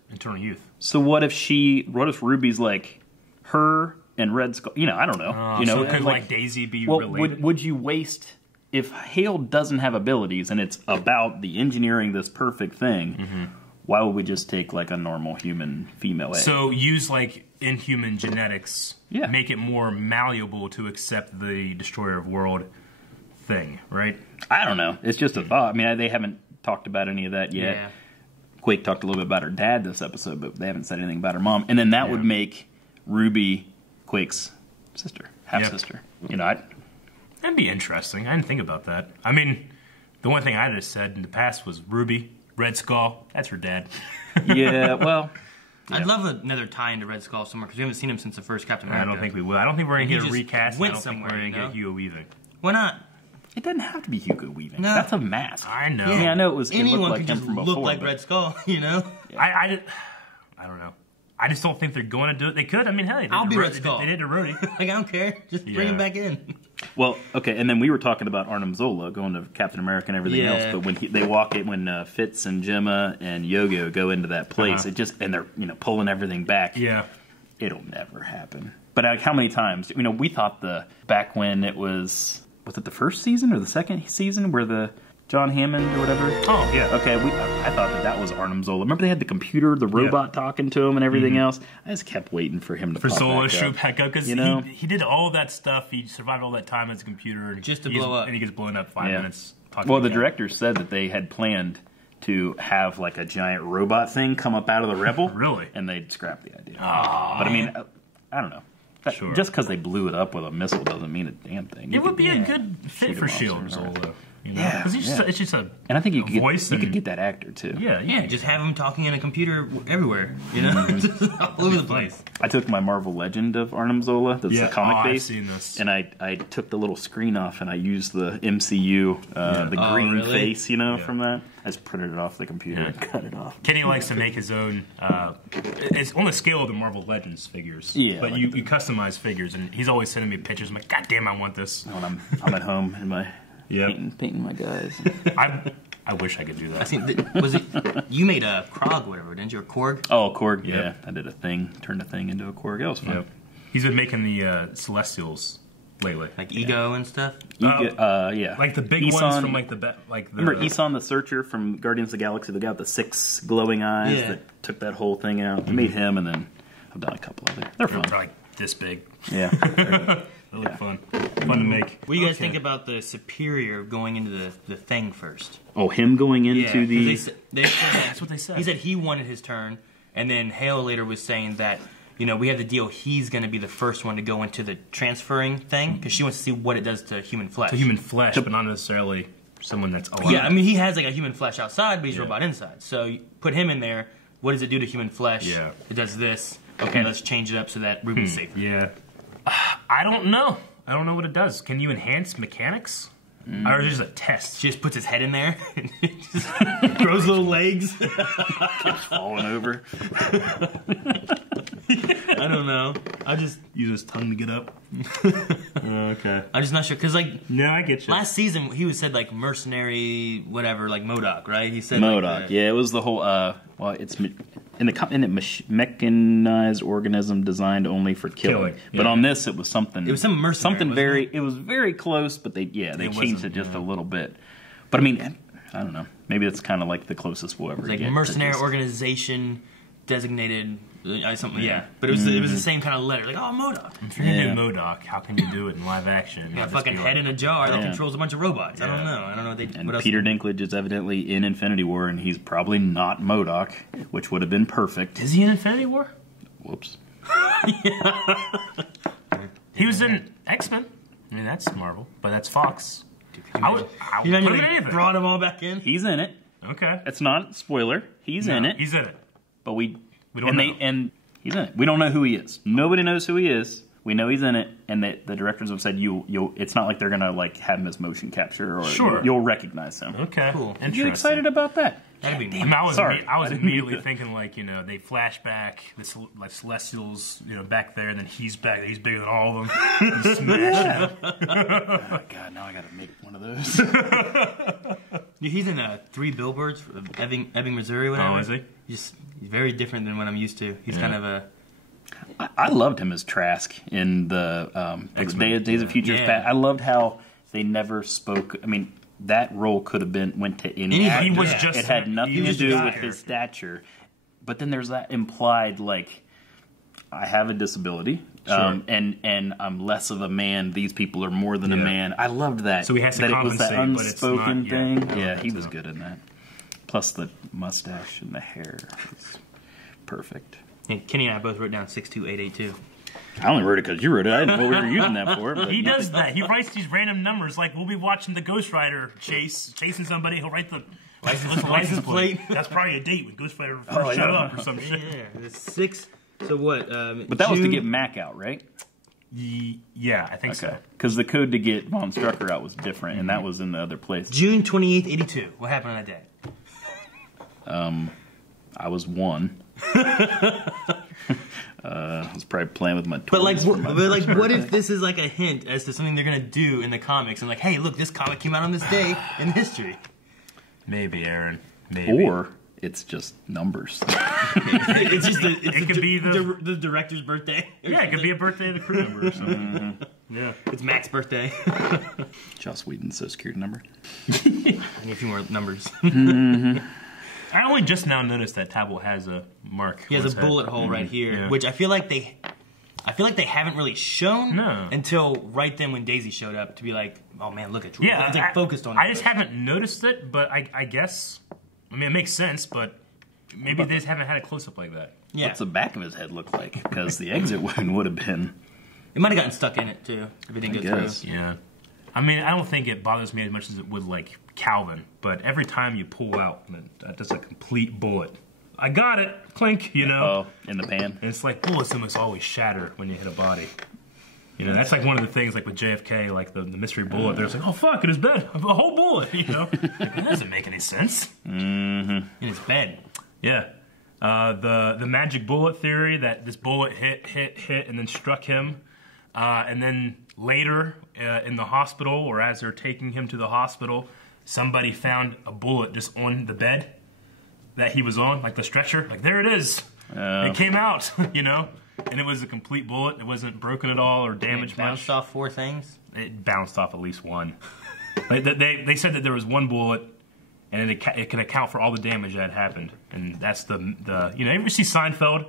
internal youth. So what if Ruby's like, her and Red Skull, I don't know. So could like Daisy be related? Would you waste if Hale doesn't have abilities and it's about the engineering this perfect thing? Why would we just take like a normal human female egg? So use like inhuman genetics, make it more malleable to accept the Destroyer of World thing, right? I don't know. It's just a thought. I mean, they haven't talked about any of that yet. Yeah. Quake talked a little bit about her dad this episode, but they haven't said anything about her mom. And then that would make Ruby Quake's sister, half-sister. That'd be interesting. I didn't think about that. I mean, the one thing I just said in the past was Ruby, Red Skull, that's her dad. Yeah, well... I'd love another tie into Red Skull somewhere, because we haven't seen him since the first Captain America. I don't think we will. I don't think we're going to get a recast. I don't think somewhere, we're going to get Hugo Weaving. Why not? It doesn't have to be Hugo Weaving. No. That's a mask. I know. Yeah. I mean, I know it looked like him from before. Look like Red Skull, I don't know. I just don't think they're going to do it. They could. I mean, hell, I'll be Red Skull. They did to Rhodey. Like, I don't care. Just bring him back in. Well, okay, and then we were talking about Arnim Zola going to Captain America and everything else, but when they walk in, when Fitz and Gemma and Yo-Yo go into that place, it just, and they're pulling everything back. Yeah, it'll never happen. But like, how many times? We thought back when it was it the first season or the second season where the John Hammond or whatever? Oh, yeah. Okay, I thought that was Arnim Zola. Remember they had the computer, the robot talking to him and everything else? I just kept waiting for him to pop Zola back to show up. back up, because he did all that stuff. He survived all that time as a computer. And just to blow up. And he gets blown up 5 minutes. Well, the director said that they had planned to have like a giant robot thing come up out of the Rebel. Really? And they'd scrap the idea. Oh, but I mean, I don't know. Just because they blew it up with a missile doesn't mean a damn thing. It would be a good fit for S.H.I.E.D., Zola. Yeah, it's just a and I think you voice. You could get that actor too. Yeah, just have him talking in a computer everywhere, just all over the place. I took my Marvel Legend of Arnim Zola, that's the comic base, I've seen this. and I took the little screen off and I used the MCU, the green face, from that. I just printed it off the computer and cut it off. Kenny likes to make his own. It's on the scale of the Marvel Legends figures. Yeah, but you customize figures, and he's always sending me pictures. I'm like, God damn, I want this. When I'm at home in my painting my guys. I wish I could do that. I think was it you made a Krog, whatever, didn't you? Or Korg? Oh, Korg. Yeah, I did turned a thing into a Korg. That was fun. Yep. He's been making the Celestials lately, like Ego and stuff. Yeah, like the big ones from remember Eson the Searcher from Guardians of the Galaxy? The guy with the 6 glowing eyes that took that whole thing out. I made him, and then I've done a couple other. They're fun. They're like this big. Yeah. They look fun to make. What do you guys think about the Superior going into the thing first? Oh, him going into the... That's what they said. He said he wanted his turn, and then Hale later was saying that, we have the deal, he's going to be the first one to go into the transferring thing, because she wants to see what it does to human flesh. To human flesh, but not necessarily someone that's alive. Yeah, I mean, he has like a human flesh outside, but he's robot inside. So you put him in there, what does it do to human flesh? Yeah. It does this. Okay, let's change it up so that Ruby's safer. Yeah. I don't know. I don't know what it does. Can you enhance mechanics? Or is it just a test? She just puts his head in there and just grows little legs. Keeps falling over. I don't know. I just use his tongue to get up. Okay. I'm just not sure because no, I get you. Last season he was said like mercenary whatever like MODOK, right? He said MODOK. Yeah, it was the whole. It's mechanized organism designed only for killing. But on this, it was something. It was some mercenary. Something very. It was very close, but they changed it just a little bit. But I mean, I don't know. Maybe it's kind of like the closest we'll ever get. Like mercenary organization designated. Something, but it was the same kind of letter, like MODOK. If you're gonna do MODOK, how can you do it in live action? You got a fucking head in a jar that controls a bunch of robots. I don't know. What they. And what else? Peter Dinklage is evidently in Infinity War, and he's probably not MODOK, which would have been perfect. Is he in Infinity War? Whoops. He was in X-Men. I mean, that's Marvel, but that's Fox. I would put him brought them all back in. He's in it. Okay. It's not a spoiler. He's in it. He's in it. But we don't know. And he's in it. We don't know who he is. Nobody knows who he is. We know he's in it, and the directors have said it's not like they're gonna like have him as motion capture, or you'll recognize him. Okay, cool. Are you excited about that? That'd be neat. I was immediately thinking like they flash back the Celestials back there, and then he's back. He's bigger than all of them. He's smashed oh my god! Now I gotta make one of those. He's in 3 Billboards of Ebbing, Missouri. Whatever. Oh, is he? He's very different than what I'm used to. He's kind of a. I loved him as Trask in the Days of Future Past. I loved how they never spoke. I mean, that role could have went to any actor. He was just, it had nothing to do with his stature. But then there's that implied, like, I have a disability, and I'm less of a man. These people are more than a man. I loved that. So he has to that compensate, it was that unspoken but it's not, thing. Yeah, he was good in that. Plus the mustache and the hair was perfect. And Kenny and I both wrote down 62882. I only wrote it because you wrote it. I didn't know we were using that for it. But he does that. He writes these random numbers. Like, we'll be watching the Ghost Rider chasing somebody. He'll write the license plate. That's probably a date when Ghost Rider first showed up or some shit. Yeah, it's 6. So what? But that was to get Mac out, right? Yeah, I think so. Because the code to get Von Strucker out was different, and that was in the other place. June 28th, 82. What happened on that day? I was 1. I was probably playing with my toys. But what if this is like a hint as to something they're gonna do in the comics? And like, hey, look, this comic came out on this day in history. Maybe, Aaron. Maybe. Or it's just numbers. It's just it could be the director's birthday. Yeah, it could be a birthday of the crew member or something. Yeah, it's Mac's birthday. Joss Whedon's Social Security number. I need a few more numbers. I only just now noticed that Tablet has a mark. He has a bullet hole right here, which I feel like they haven't really shown until right then when Daisy showed up to be like, oh man, look at you. Yeah, it's like focused on. I just haven't noticed it, but I guess it makes sense, but maybe they just haven't had a close up like that. Yeah. What's the back of his head look like? Because the exit wound would have been. It might have gotten stuck in it too if it didn't go through. Yeah. I mean, I don't think it bothers me as much as it would like Calvin, but every time you pull out, that's a complete bullet. I got it, clink, you know. Oh, in the pan. And it's like bullets almost always shatter when you hit a body. You know, that's like one of the things like with JFK, like the mystery bullet. They're like, oh fuck, in his bed, a whole bullet. You know, that doesn't make any sense. In his bed. Yeah. The magic bullet theory that this bullet hit, and then struck him. And then later in the hospital, or as they're taking him to the hospital, somebody found a bullet just on the bed that he was on, like the stretcher. Like, there it is. It came out, you know? And it was a complete bullet. It wasn't broken at all or damaged much. It bounced off 4 things? It bounced off at least 1. Like, they said that there was 1 bullet, and it can account for all the damage that happened. And that's the you know, you ever see Seinfeld?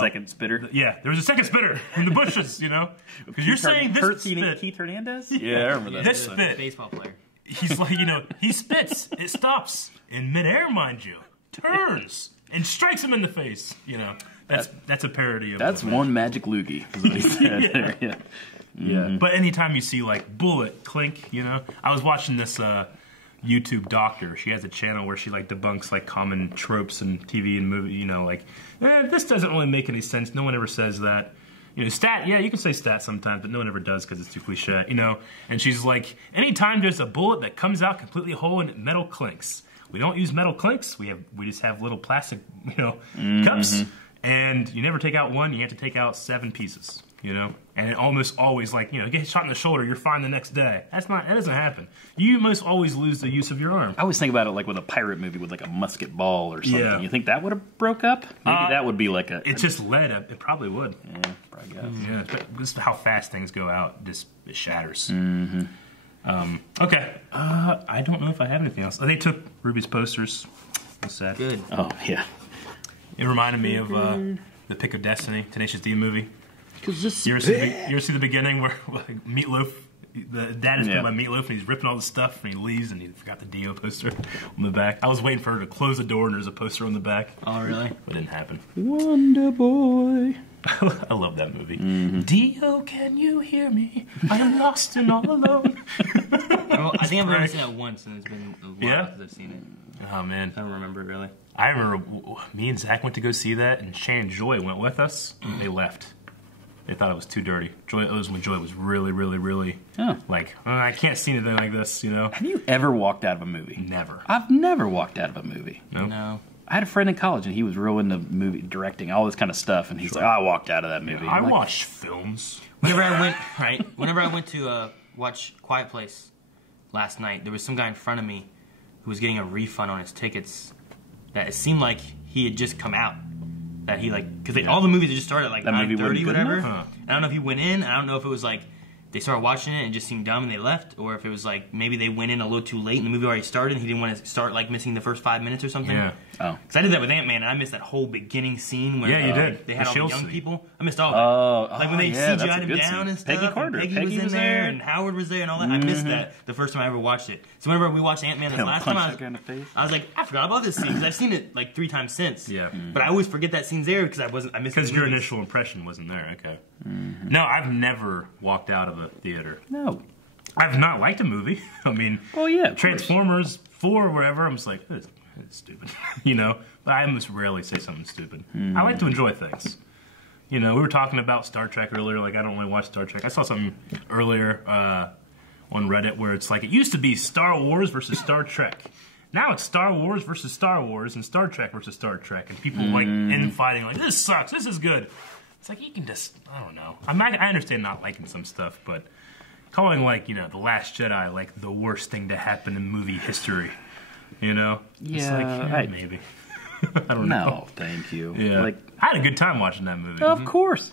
Second spitter? Yeah, there was a second spitter in the bushes, you know? Because you're saying this spit. Keith Hernandez? Yeah, I remember that. This spit. Baseball player. He's like, you know, he spits. It stops in midair, mind you. Turns and strikes him in the face, you know? That's a parody of that's one magic loogie, is what he said. Yeah. But anytime you see, like, bullet, clink, you know? I was watching this YouTube doctor. She has a channel where she, like, debunks, like, common tropes in TV and movie, you know, like, this doesn't really make any sense. No one ever says that. You know, stat, yeah, you can say stat sometimes, but no one ever does because it's too cliche, you know? And she's like, anytime there's a bullet that comes out completely whole and metal clinks. We don't use metal clinks. We just have little plastic, you know, cups. And you never take out 1. You have to take out 7 pieces, you know? And it almost always, like, you know, get shot in the shoulder, you're fine the next day. That doesn't happen. You most always lose the use of your arm. I always think about it like with a pirate movie with like a musket ball or something. Yeah. You think that would have broke up? Maybe that would be like a... It's just lead. It probably would. Yeah, probably guess. Yeah, but just how fast things go out, it shatters. Okay. I don't know if I have anything else. They took Ruby's posters. That's sad. Good. Oh, yeah. It reminded me of the Pick of Destiny, Tenacious D movie. You ever see the beginning where like, Meatloaf, the dad is played by Meatloaf, and he's ripping all the stuff, and he leaves, and he forgot the Dio poster on the back. I was waiting for her to close the door, and there's a poster on the back. Oh, really? It didn't happen. Wonder Boy. I love that movie. Dio, can you hear me? I am lost and all alone. Well, I think I've only seen it once, and it's been a while since I've seen it. Oh, man. I don't remember it really. I remember me and Zach went to go see that, and Shannon Joy went with us. They left. They thought it was too dirty. It was when Joy was really, really, really like, I can't see anything like this, you know? Have you ever walked out of a movie? Never. I've never walked out of a movie. No. I had a friend in college, and he was real into movie directing, all this kind of stuff, and he's like, I walked out of that movie. I watched films. Whenever I went to watch Quiet Place last night, there was some guy in front of me who was getting a refund on his tickets that it seemed like he had just come out. that he like because all the movies just started at like 9:30 whatever. Huh. I don't know if he went in. I don't know if it was like they started watching it and just seemed dumb and they left, or if it was like maybe they went in a little too late and the movie already started and he didn't want to start like missing the first 5 minutes or something. Yeah. Oh. Because I did that with Ant-Man and I missed that whole beginning scene where you did. They had The all the young scene. people. I missed all of it. Like when they CGI'd him down scene. and stuff. Peggy Carter. And Peggy was in there and Howard was there and all that. I missed that the first time I ever watched it. So whenever we watched Ant-Man this last time, I was like, I forgot about this scene because I've seen it like 3 times since. Yeah. But I always forget that scene's there because I missed Because your movies. initial impression wasn't there. Okay. No, I've never walked out of a theater. No. I've not liked a movie. I mean, well, yeah, Transformers 4 or whatever, I'm just like, it's stupid. You know? But I almost rarely say something stupid. I like to enjoy things. You know, we were talking about Star Trek earlier. Like, I don't really watch Star Trek. I saw something earlier on Reddit where it's like, it used to be Star Wars versus Star Trek. Now it's Star Wars versus Star Wars and Star Trek versus Star Trek. And people like infighting, like, this sucks, this is good. It's like, you can just, I don't know. I understand not liking some stuff, but calling, like, you know, The Last Jedi, like, the worst thing to happen in movie history, you know? Yeah, it's like, maybe. I don't know. No, thank you. Yeah. Like, I had a good time watching that movie. Of course.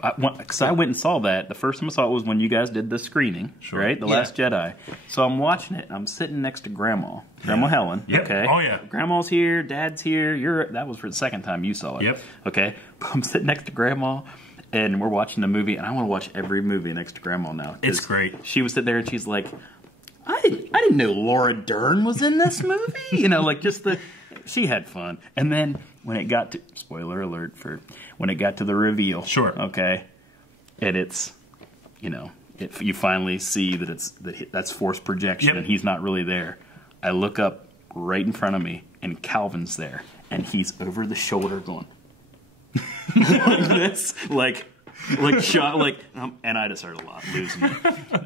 Because I went and saw that. The first time I saw it was when you guys did the screening, right? The Last Jedi. So I'm watching it, and I'm sitting next to Grandma. Grandma Helen. Yep. Okay. Oh, yeah. Grandma's here, Dad's here. That was for the second time you saw it. Yep. Okay. I'm sitting next to Grandma, and we're watching the movie, and I want to watch every movie next to Grandma now. It's great. She was sitting there, and she's like, I didn't know Laura Dern was in this movie. You know, like just she had fun. And then when it got to, spoiler alert when it got to the reveal. Sure. Okay. And it's, you know, you finally see that that's forced projection and he's not really there. I look up right in front of me and Calvin's there and he's over the shoulder going like this, like shot, and I just started losing it.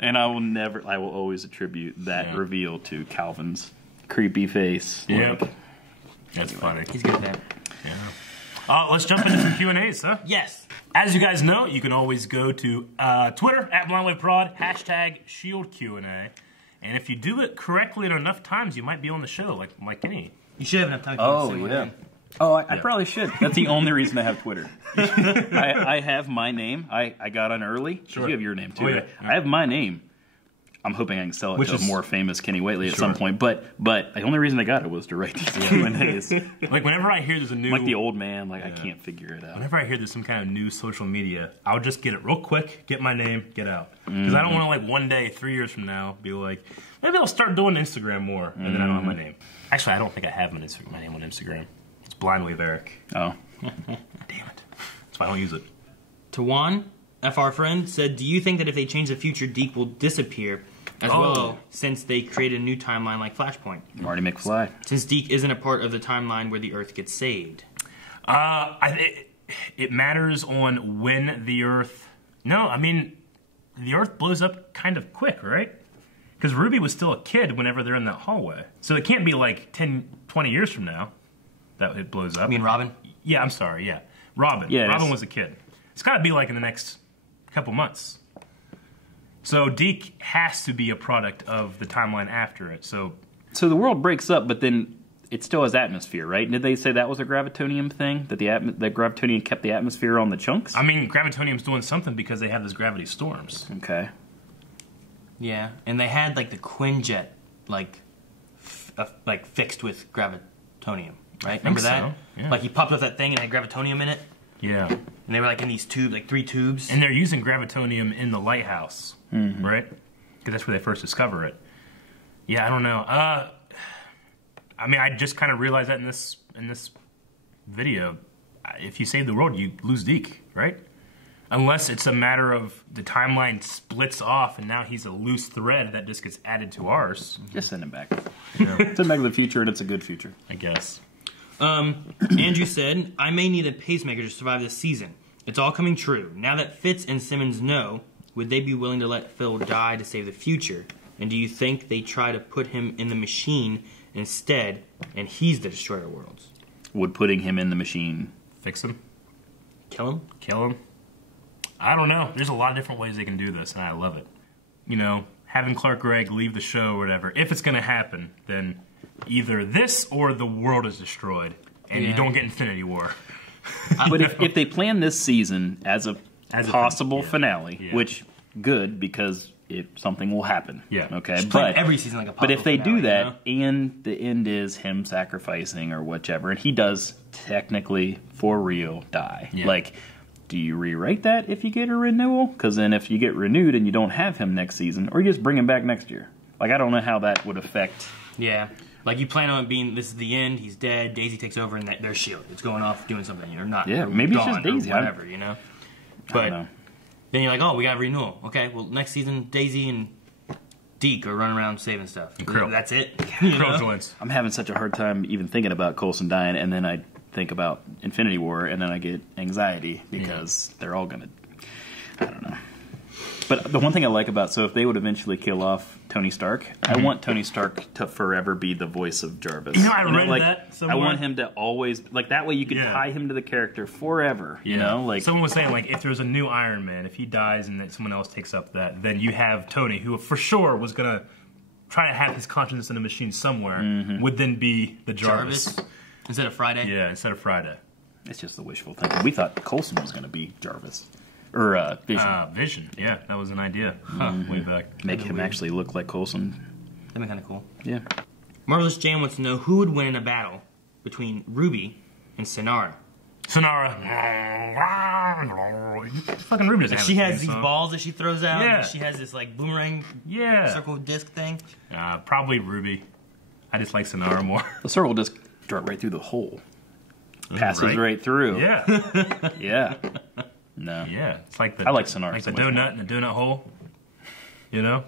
And I will always attribute that reveal to Calvin's creepy face. Yeah. Like, that's funny. He's good at that. Yeah. Let's jump into some Q&As, huh? Yes. As you guys know, you can always go to Twitter, @BlindWayProd, #ShieldQ&A. And if you do it correctly and enough times, you might be on the show, like any. You should have enough time to oh, yeah. Oh, I probably should. That's the only reason I have Twitter. I have my name. I got on early. Sure. You have your name, too. Oh, yeah. I have my name. I'm hoping I can sell it to a more famous Kenny Waitley at some point. But the only reason I got it was to write these Q&As. Like, whenever I hear there's a new... Like the old man, I can't figure it out. Whenever I hear there's some kind of new social media, I'll just get it real quick, get my name, get out. Because I don't want to, one day, 3 years from now, be like, maybe I'll start doing Instagram more, and then I don't have my name. Actually, I don't think I have my name on Instagram. It's Blindwave Eric. Oh. Damn it. That's why I don't use it. Tawan, FR friend, said, do you think that if they change the future, Deke will disappear as well, since they created a new timeline like Flashpoint? Marty McFly. Since Deke isn't a part of the timeline where the Earth gets saved. It matters on when the Earth... No, I mean, the Earth blows up kind of quick, right? Because Ruby was still a kid whenever they're in that hallway. So it can't be like 10, 20 years from now that it blows up. You mean Robin? Yeah, I'm sorry, yeah. Robin. Yeah, Robin was a kid. It's got to be like in the next couple months. So Deke has to be a product of the timeline after it. So the world breaks up, but then it still has atmosphere, right? Did they say that was a gravitonium thing? That that gravitonium kept the atmosphere on the chunks? I mean, gravitonium's doing something because they have those gravity storms. Okay. Yeah, and they had like the Quinjet, like fixed with gravitonium, right? Remember that? So. Yeah. Like he popped up that thing and had gravitonium in it. Yeah. And they were like in these tubes, like 3 tubes. And they're using gravitonium in the lighthouse, right? Because that's where they first discover it. Yeah, I don't know. I mean, I just kind of realized that in this video. If you save the world, you lose Deke, right? Unless it's a matter of the timeline splits off and now he's a loose thread that just gets added to ours. Just send him back. Yeah. Send him back to the future, and it's a good future. I guess. Andrew said, I may need a pacemaker to survive this season. It's all coming true. Now that Fitz and Simmons know, would they be willing to let Phil die to save the future? And do you think they try to put him in the machine instead, and he's the destroyer of worlds? Would putting him in the machine fix him? Kill him? Kill him? I don't know. There's a lot of different ways they can do this, and I love it. You know, having Clark Gregg leave the show or whatever, if it's going to happen, then either this or the world is destroyed, and you don't get Infinity War. But if they plan this season as a possible finale, which good because something will happen. Yeah. Okay. But every season like a but if they finale, do that and the end is him sacrificing or whichever, and he does technically for real die. Yeah. Like, do you rewrite that if you get a renewal? Because then if you get renewed and you don't have him next season, or you just bring him back next year. Like, I don't know how that would affect. Yeah. Like, you plan on it being, this is the end, he's dead, Daisy takes over, and their shield. It's going off doing something, not. Yeah, maybe it's just Daisy. Whatever, But know. Then you're like, oh, we got a renewal. Okay, well, next season, Daisy and Deke are running around saving stuff. That's it. I'm having such a hard time even thinking about Coulson dying, and then I think about Infinity War, and then I get anxiety because they're all going to... I don't know. But the one thing I like about... So if they would eventually kill off Tony Stark, I want Tony Stark to forever be the voice of Jarvis. I read that somewhere. I want him to always... Like, that way you can tie him to the character forever, you know? Like, someone was saying, like, if there's a new Iron Man, if he dies and then someone else takes up that, then you have Tony, who for sure was going to try to have his consciousness in a machine somewhere, would then be the Jarvis. Instead of Friday? Yeah, instead of Friday. It's just the wishful thinking. We thought Coulson was going to be Jarvis. Or Vision. Vision, yeah, that was an idea way back. Make him actually look like Coulson. That'd be kind of cool. Yeah. Marvelous Jam wants to know who would win in a battle between Ruby and Sonara. Sonara. Fucking Ruby doesn't have She a has theme these song. balls that she throws out. Yeah. And she has this like boomerang circle disc thing. Probably Ruby. I just like Sonara more. The circle disc dart right through the hole. Passes right through. Yeah. Yeah. No. Yeah. It's like I like Sonara. Like so the much donut in the donut hole. You know?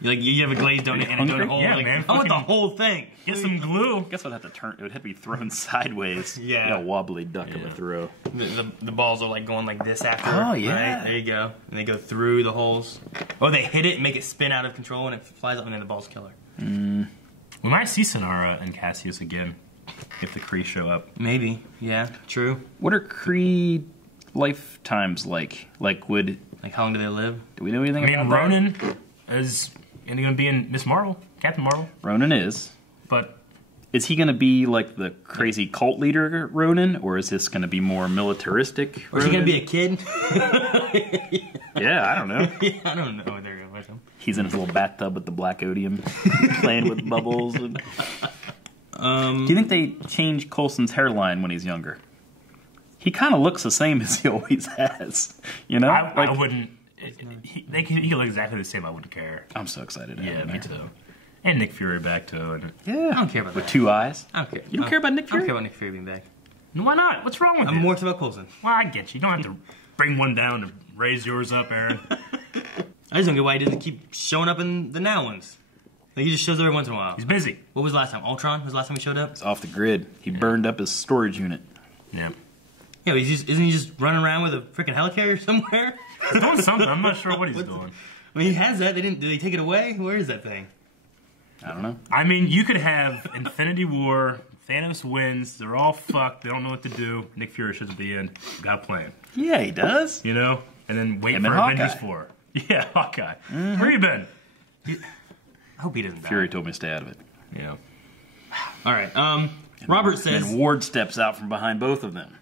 You have a glazed donut and a donut hole. Yeah, like, man. I want the whole thing. Get some glue. I guess I'd have to turn. It would have to be thrown sideways. Yeah. Like a wobbly duck of a throw. The balls are like going like this after. Oh, yeah. Right? There you go. And they go through the holes. Or they hit it and make it spin out of control and it flies up and then the balls kill her. We might see Sonara and Cassius again if the Kree show up. Maybe. Yeah. True. What are Kree lifetimes like? Like how long do they live? Do we know anything about Ronan is going to be in Miss Marvel, Captain Marvel. Ronan is. But is he going to be like the crazy cult leader Ronan, or is this going to be more militaristic? Or is he going to be a kid? Yeah, I don't know. Yeah, I don't know. There you go. He's in his little bathtub with the black odium, playing with bubbles. And... Do you think they change Coulson's hairline when he's younger? He kind of looks the same as he always has. You know? I wouldn't. He can look exactly the same. I wouldn't care. I'm so excited. Yeah, me too. And Nick Fury back too. And yeah, I don't care about with that. 2 eyes. I don't care. You don't care about Nick Fury? I don't care about Nick Fury being back. Why not? What's wrong with you? I'm more about Coulson. Well, I get you. You don't have to bring one down to raise yours up, Aaron. I just don't get why he doesn't keep showing up in the now ones. Like, he just shows up every once in a while. He's busy. What was the last time? Ultron was the last time he showed up? It's off the grid. He burned up his storage unit. Yeah. Yeah, but isn't he just running around with a freaking helicarrier somewhere? He's doing something. I'm not sure what he's doing. I mean, he has that. Did they take it away? Where is that thing? I don't know. I mean, you could have Infinity War. Thanos wins. They're all fucked. They don't know what to do. Nick Fury shows at the end. Got a plan. Yeah, he does. You know? And then wait Him for and Avengers Hawkeye. 4. Yeah, Hawkeye. Where you been? I hope he doesn't die. Fury told me to stay out of it. Yeah. All right. Robert says... And Ward steps out from behind both of them.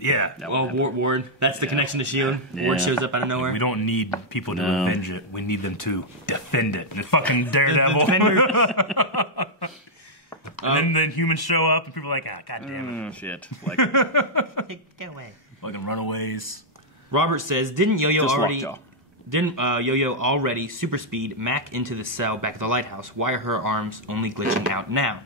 Yeah. Well, Ward. That's the connection to S.H.I.E.L.D. Yeah. Ward shows up out of nowhere. We don't need people to No. avenge it. We need them to defend it. The fucking Daredevil. And then humans show up and people are like, God damn it. Shit. Like, Get away. Fucking runaways. Robert says, didn't Yo-Yo Just already... lockjaw. Didn't Yo-Yo already super speed Mac into the cell back at the lighthouse? Why are her arms only glitching out now?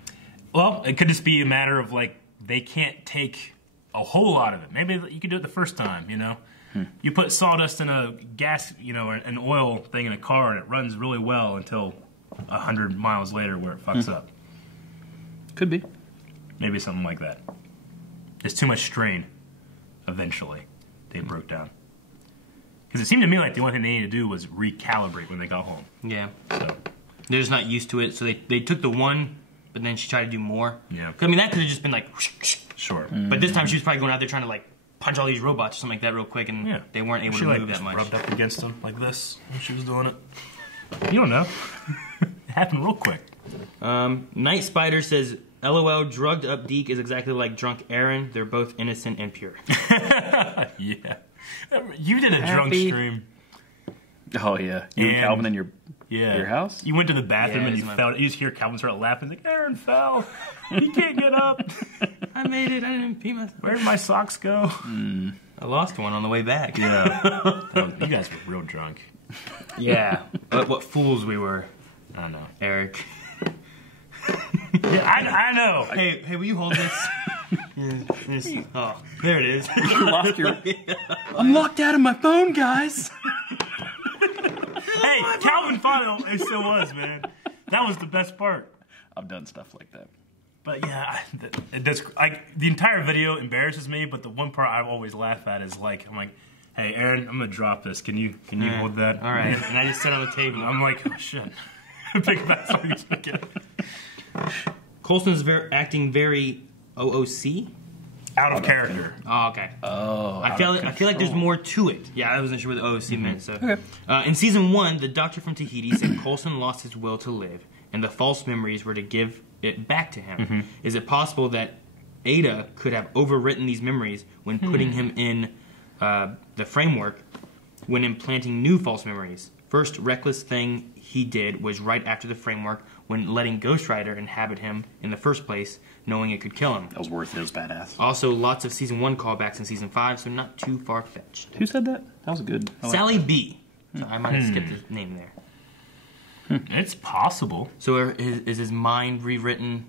Well, it could just be a matter of, like, they can't take a whole lot of it. Maybe you could do it the first time, you know? You put sawdust in a gas, you know, an oil thing in a car and it runs really well until 100 miles later where it fucks up. could be. Maybe something like that. There's too much strain. Eventually, they broke down. Because it seemed to me like the only thing they needed to do was recalibrate when they got home. Yeah. So they're just not used to it, so they took the one, but then she tried to do more. Yeah. I mean, that could have just been like... Whoosh, whoosh. Sure. But this time she was probably going out there trying to like punch all these robots or something like that real quick, and they weren't able to move that much. Rubbed up against them like this when she was doing it. You don't know. It happened real quick. Night Spider says, LOL, drugged up Deke is exactly like drunk Aaron. They're both innocent and pure. Yeah. You did a drunk stream. Oh, yeah. You and Calvin in your house? You went to the bathroom and you fell. You just hear Calvin start laughing. He's like, Aaron fell. He can't get up. I made it. I didn't pee myself. Where did my socks go? I lost one on the way back. Yeah. You guys were real drunk. Yeah. But what fools we were. I know. Eric. Yeah, I know. Hey, will you hold this? Oh, there it is. You lost your... I'm locked out of my phone, guys. Hey, Calvin thought it still was, man. That was the best part. I've done stuff like that. But yeah, the entire video embarrasses me, but the one part I always laugh at is like, I'm like, hey, Aaron, I'm going to drop this. Can you hold that? All right. And I just sit on the table. I'm like, oh, shit. Big fat stories. Coulson's acting very OOC. Out of character. Oh, okay. Oh, I feel like there's more to it. Yeah, I wasn't sure what the OOC meant. So, in season 1, the doctor from Tahiti said Coulson lost his will to live, and the false memories were to give it back to him. Is it possible that Ada could have overwritten these memories when putting him in the framework, when implanting new false memories? First reckless thing he did was right after the framework, when letting Ghost Rider inhabit him in the first place, knowing it could kill him. That was worth it. It was badass. Also, lots of season 1 callbacks in season 5, so not too far-fetched. Who said that? That was good. Sally B. So I might have skipped his name there. It's possible. So is his mind rewritten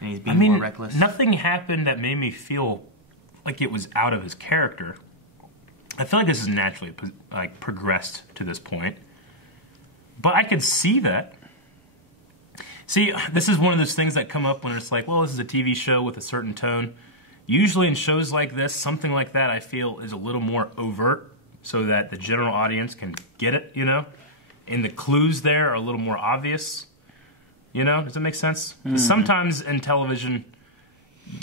and he's being more reckless? Nothing happened that made me feel like it was out of his character. I feel like this is naturally progressed to this point. But I could see that. See, this is one of those things that come up when it's like, well, this is a TV show with a certain tone. Usually in shows like this, something like that I feel is a little more overt so that the general audience can get it, you know? And the clues there are a little more obvious. You know? Does that make sense? Sometimes in television,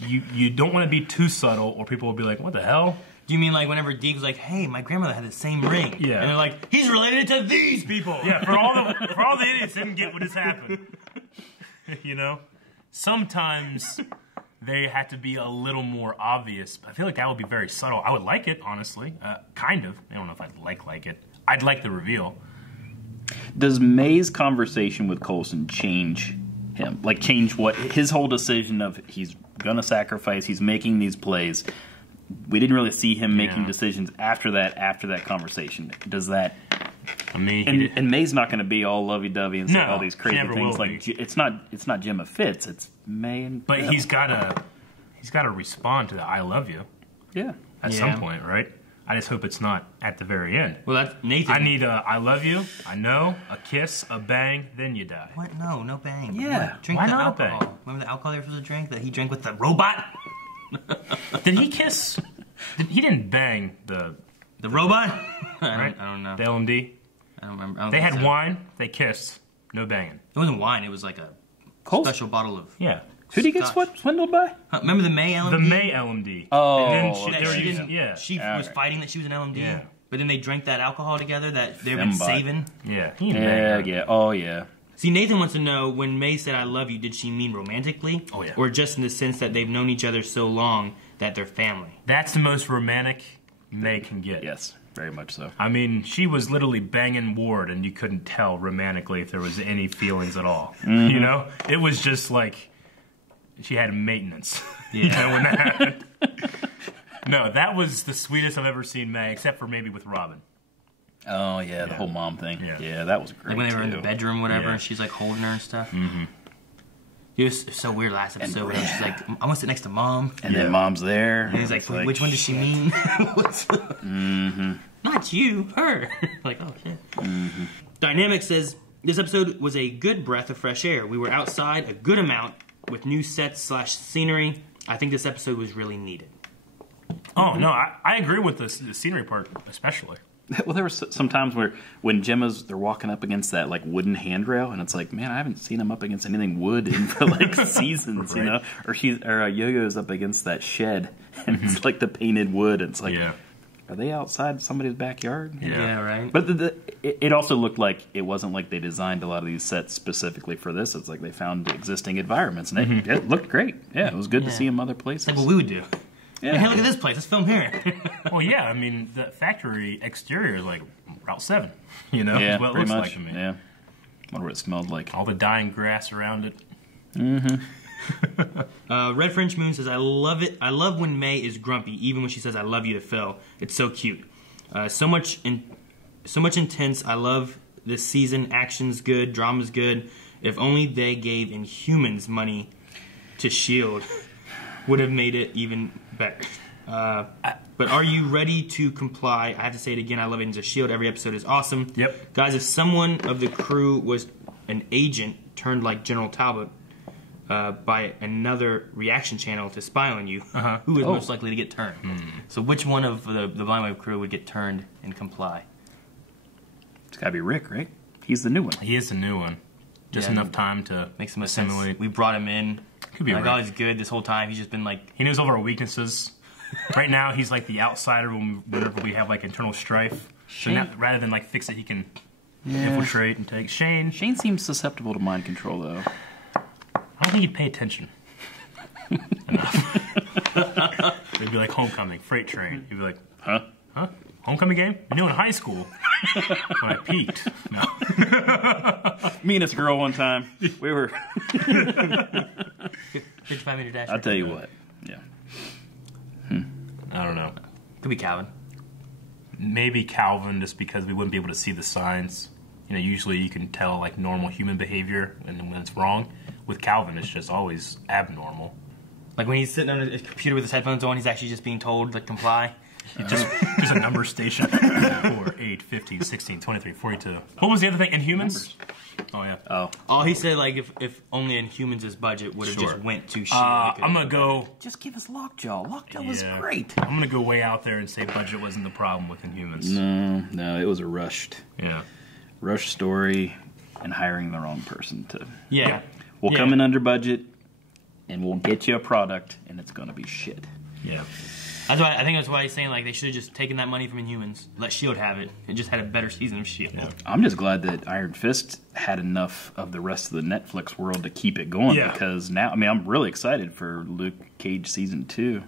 you don't want to be too subtle or people will be like, what the hell? Do you mean like whenever Deke was like, hey, my grandmother had the same ring? Yeah. And they're like, he's related to these people. Yeah, for all the idiots didn't get what just happened. You know? Sometimes they have to be a little more obvious. I feel like that would be very subtle. I would like it, honestly. Kind of. I don't know if I'd like it. I'd like the reveal. Does May's conversation with Coulson change him? Like, change what? His whole decision of he's going to sacrifice, he's making these plays. We didn't really see him making decisions after that conversation. Does that... I mean, and May's not going to be all lovey-dovey and say all these crazy never things. will Like it's not Gemma Fitz. It's May and. But he's got to respond to the "I love you." Yeah. At some point, right? I just hope it's not at the very end. Well, that's Nathan. I need a "I love you," I know, a kiss, a bang, then you die. What? No bang. Yeah. Drink Why the not alcohol. bang? Remember the alcohol they were supposed to drink that he drank with the robot? Did he kiss? He didn't bang the robot? Right? I don't know. The LMD. I don't remember. They had wine. They kissed. No banging. It wasn't wine. It was like a special bottle of. Yeah. Who did he get swindled by? Remember the May LMD? The May LMD. Oh. And then she was fighting that she was an LMD. Yeah. But then they drank that alcohol together that they've been saving. Yeah. Yeah. Oh, yeah. See, Nathan wants to know, when May said "I love you," did she mean romantically? Oh, yeah. Or just in the sense that they've known each other so long that they're family? That's the most romantic May can get. Yes, very much so. I mean, she was literally banging Ward, and you couldn't tell romantically if there was any feelings at all. You know? It was just like she had maintenance. Yeah. You know, when that happened. No, that was the sweetest I've ever seen May, except for maybe with Robin. Oh, yeah, the whole mom thing. Yeah, that was great. Like when they were in the bedroom or whatever, and she's like holding her and stuff. It was so weird last episode where she's like, I'm gonna sit next to Mom. And then Mom's there. And he's like, which one does she mean? Not you, her. Like, oh, shit. Dynamic says, this episode was a good breath of fresh air. We were outside a good amount with new sets/scenery. I think this episode was really needed. Oh, no, I agree with the scenery part, especially. Well, there were some times where when they're walking up against that like wooden handrail, and it's like, man, I haven't seen them up against anything wood in for like seasons, you know. Or Yo-Yo's up against that shed, and it's like the painted wood. And it's like, are they outside somebody's backyard? Yeah, right. But it also looked like it wasn't like they designed a lot of these sets specifically for this. It's like they found existing environments, and it looked great. Yeah, it was good to see them other places. It's like what we would do. Yeah. Hey, look at this place. Let's film here. Well, yeah, I mean, the factory exterior is like Route 7, you know? Yeah, That's what it pretty looks much. like to me. Yeah. Wonder what it smelled like. All the dying grass around it. Red French Moon says, I love it. I love when May is grumpy, even when she says, I love you to Phil. It's so cute. So much intense. I love this season. Action's good. Drama's good. If only they gave Inhumans money to S.H.I.E.L.D., would have made it even better. But are you ready to comply? I have to say it again. I love Agents of S.H.I.E.L.D. Every episode is awesome. Yep. Guys, if someone of the crew was an agent turned like General Talbot by another reaction channel to spy on you, who is most likely to get turned? So which one of the Blind Wave crew would get turned and comply? It's got to be Rick, right? He's the new one. He is the new one. Just enough time to makes him assimilate. We brought him in. Could be like, Rick. oh, he's good this whole time. He's just been like... He knows all of our weaknesses. Right now, he's like the outsider whenever we have like internal strife. So now, rather than like fix it, he can infiltrate and take. Shane seems susceptible to mind control, though. I don't think he'd pay attention enough. It'd be like Homecoming, freight train. He'd be like, huh? Homecoming game? You know, in high school, when I peaked. No. Me and this girl one time, we were... 55-meter dash. I'll tell you what. Yeah. I don't know. Could be Calvin. Maybe Calvin, just because we wouldn't be able to see the signs. You know, usually you can tell like normal human behavior, and then when it's wrong. With Calvin, it's just always abnormal. Like when he's sitting on his computer with his headphones on, he's actually just being told, like, comply. Just a number station. 4, 8, 15, 16, 23, 42. What was the other thing? Inhumans? Oh, yeah. Oh, he said, like, if only Inhumans' budget would have just went to S.H.I.E.L.D. I'm going to go... Just give us Lockjaw. Lockjaw was great. I'm going to go way out there and say budget wasn't the problem with Inhumans. No, it was a rushed story and hiring the wrong person to... Yeah. We'll come in under budget, and we'll get you a product, and it's going to be shit. Yeah. I think that's why he's saying, like, they should have just taken that money from Inhumans, let S.H.I.E.L.D. have it, and just had a better season of S.H.I.E.L.D. Yeah. I'm just glad that Iron Fist had enough of the rest of the Netflix world to keep it going, because now, I mean, I'm really excited for Luke Cage Season 2,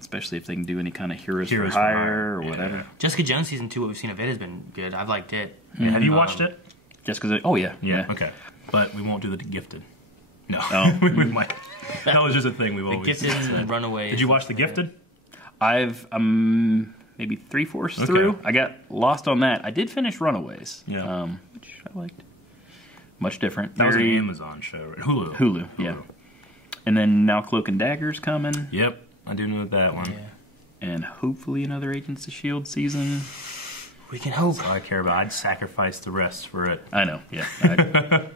especially if they can do any kind of Heroes for Hire or whatever. Jessica Jones Season 2, what we've seen of it has been good. I've liked it. Have you watched it? Jessica, oh, yeah. Okay. But we won't do the Gifted. No. Oh. we might. That was just a thing we've always Gifted and Runaways. Did you watch The Gifted? I've maybe 3/4 through. I got lost on that. I did finish Runaways, which I liked. Much different. That was an Amazon show, right? Hulu, yeah. And then now Cloak and Dagger's coming. Yep, I do know that one. Yeah. And hopefully another Agents of S.H.I.E.L.D. season. We can hope. That's all I care about. I'd sacrifice the rest for it. I know, yeah.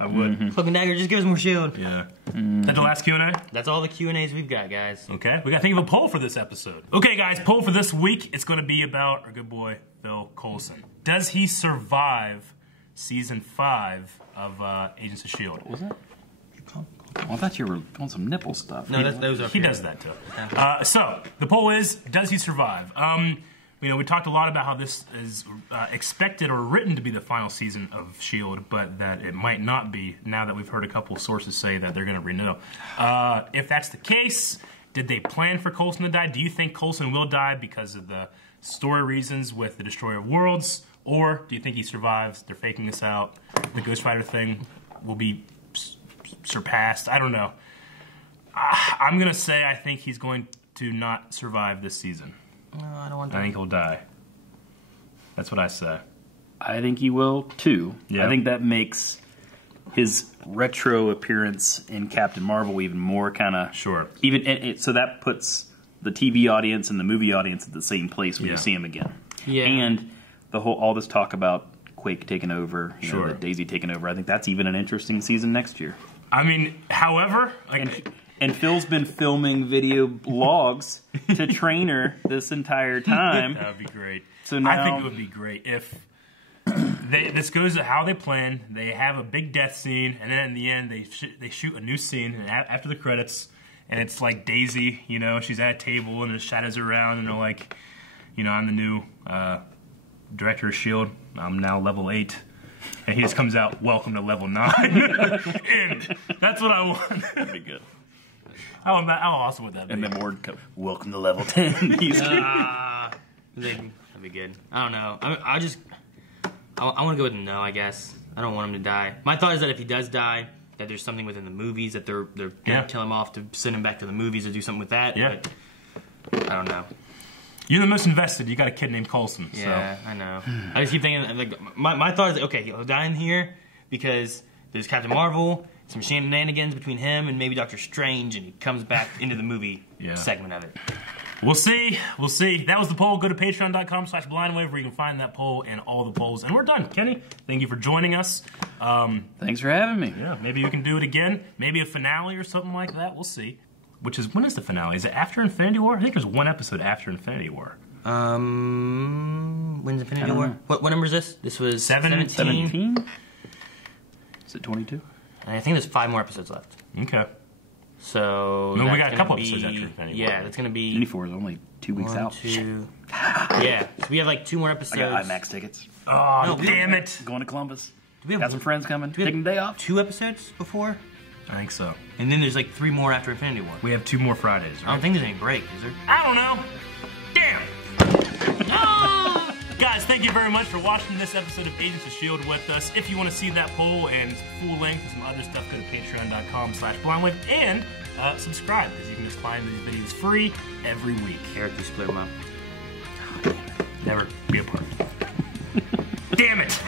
I would. Cloak and Dagger, just give us more S.H.I.E.L.D. Yeah. Is that the last Q&A? That's all the Q&As we've got, guys. Okay. We got to think of a poll for this episode. Okay, guys, poll for this week. It's going to be about our good boy, Phil Coulson. Does he survive Season 5 of Agents of S.H.I.E.L.D.? What was that? I thought you were on some nipple stuff. No, those are... He does that, too. So, the poll is, does he survive? You know, we talked a lot about how this is expected or written to be the final season of S.H.I.E.L.D., but that it might not be, now that we've heard a couple sources say that they're going to renew. If that's the case, did they plan for Coulson to die? Do you think Coulson will die because of the story reasons with the Destroyer of Worlds? Or do you think he survives? They're faking this out. The Ghost Rider thing will be surpassed. I don't know. I'm going to say I think he's going to not survive this season. No, I don't want that. I think he'll die. That's what I say. I think he will, too. Yeah. I think that makes his retro appearance in Captain Marvel even more kind of... Sure. So that puts the TV audience and the movie audience at the same place when you see him again. Yeah. And all this talk about Quake taking over, you know, Daisy taking over, I think that's even an interesting season next year. I mean, however... And Phil's been filming video logs to train her this entire time. That would be great. So now, I think it would be great if this goes to how they plan. They have a big death scene, and then in the end, they shoot a new scene after the credits, and it's like Daisy, you know, she's at a table, and there's shadows around, and they're like, You know, I'm the new director of S.H.I.E.L.D. I'm now level 8. And he just comes out, welcome to level 9. End. That's what I want. That'd be good. How awesome would that be? And then Ward comes, welcome to level 10. That'd be good. I don't know. I want to go with no, I guess. I don't want him to die. My thought is that if he does die, that there's something within the movies that they're gonna kill him off to send him back to the movies to do something with that. Yeah. But I don't know. You're the most invested. You got a kid named Coulson. Yeah, I know. I just keep thinking, like, my thought is, like, okay, he'll die in here because there's Captain Marvel, some shenanigans between him and maybe Doctor Strange, and he comes back into the movie segment of it. We'll see. We'll see. That was the poll. Go to patreon.com/blindwave where you can find that poll and all the polls. And we're done. Kenny, thank you for joining us. Thanks for having me. Yeah, maybe we can do it again. Maybe a finale or something like that. We'll see. When is the finale? Is it after Infinity War? I think there's one episode after Infinity War. When's Infinity War? What number is this? This was 17? Is it 22? I think there's 5 more episodes left. Okay. So no, we got a couple episodes after Infinity War. Yeah, that's going to be... Infinity War is only 2 weeks out. 2... Yeah, so we have like 2 more episodes. I got IMAX tickets. Oh, no, damn it. Going to Columbus. Do we have got some friends coming. Taking the day off. 2 episodes before? I think so. And then there's like 3 more after Infinity War. We have 2 more Fridays, right? I don't think there's any break, is there? I don't know. Damn. Guys, thank you very much for watching this episode of Agents of S.H.I.E.L.D. with us. If you want to see that poll and full length and some other stuff, go to patreon.com/blindwave and subscribe, because you can just find these videos free every week. Eric, you split them up. Never be a part. Damn it!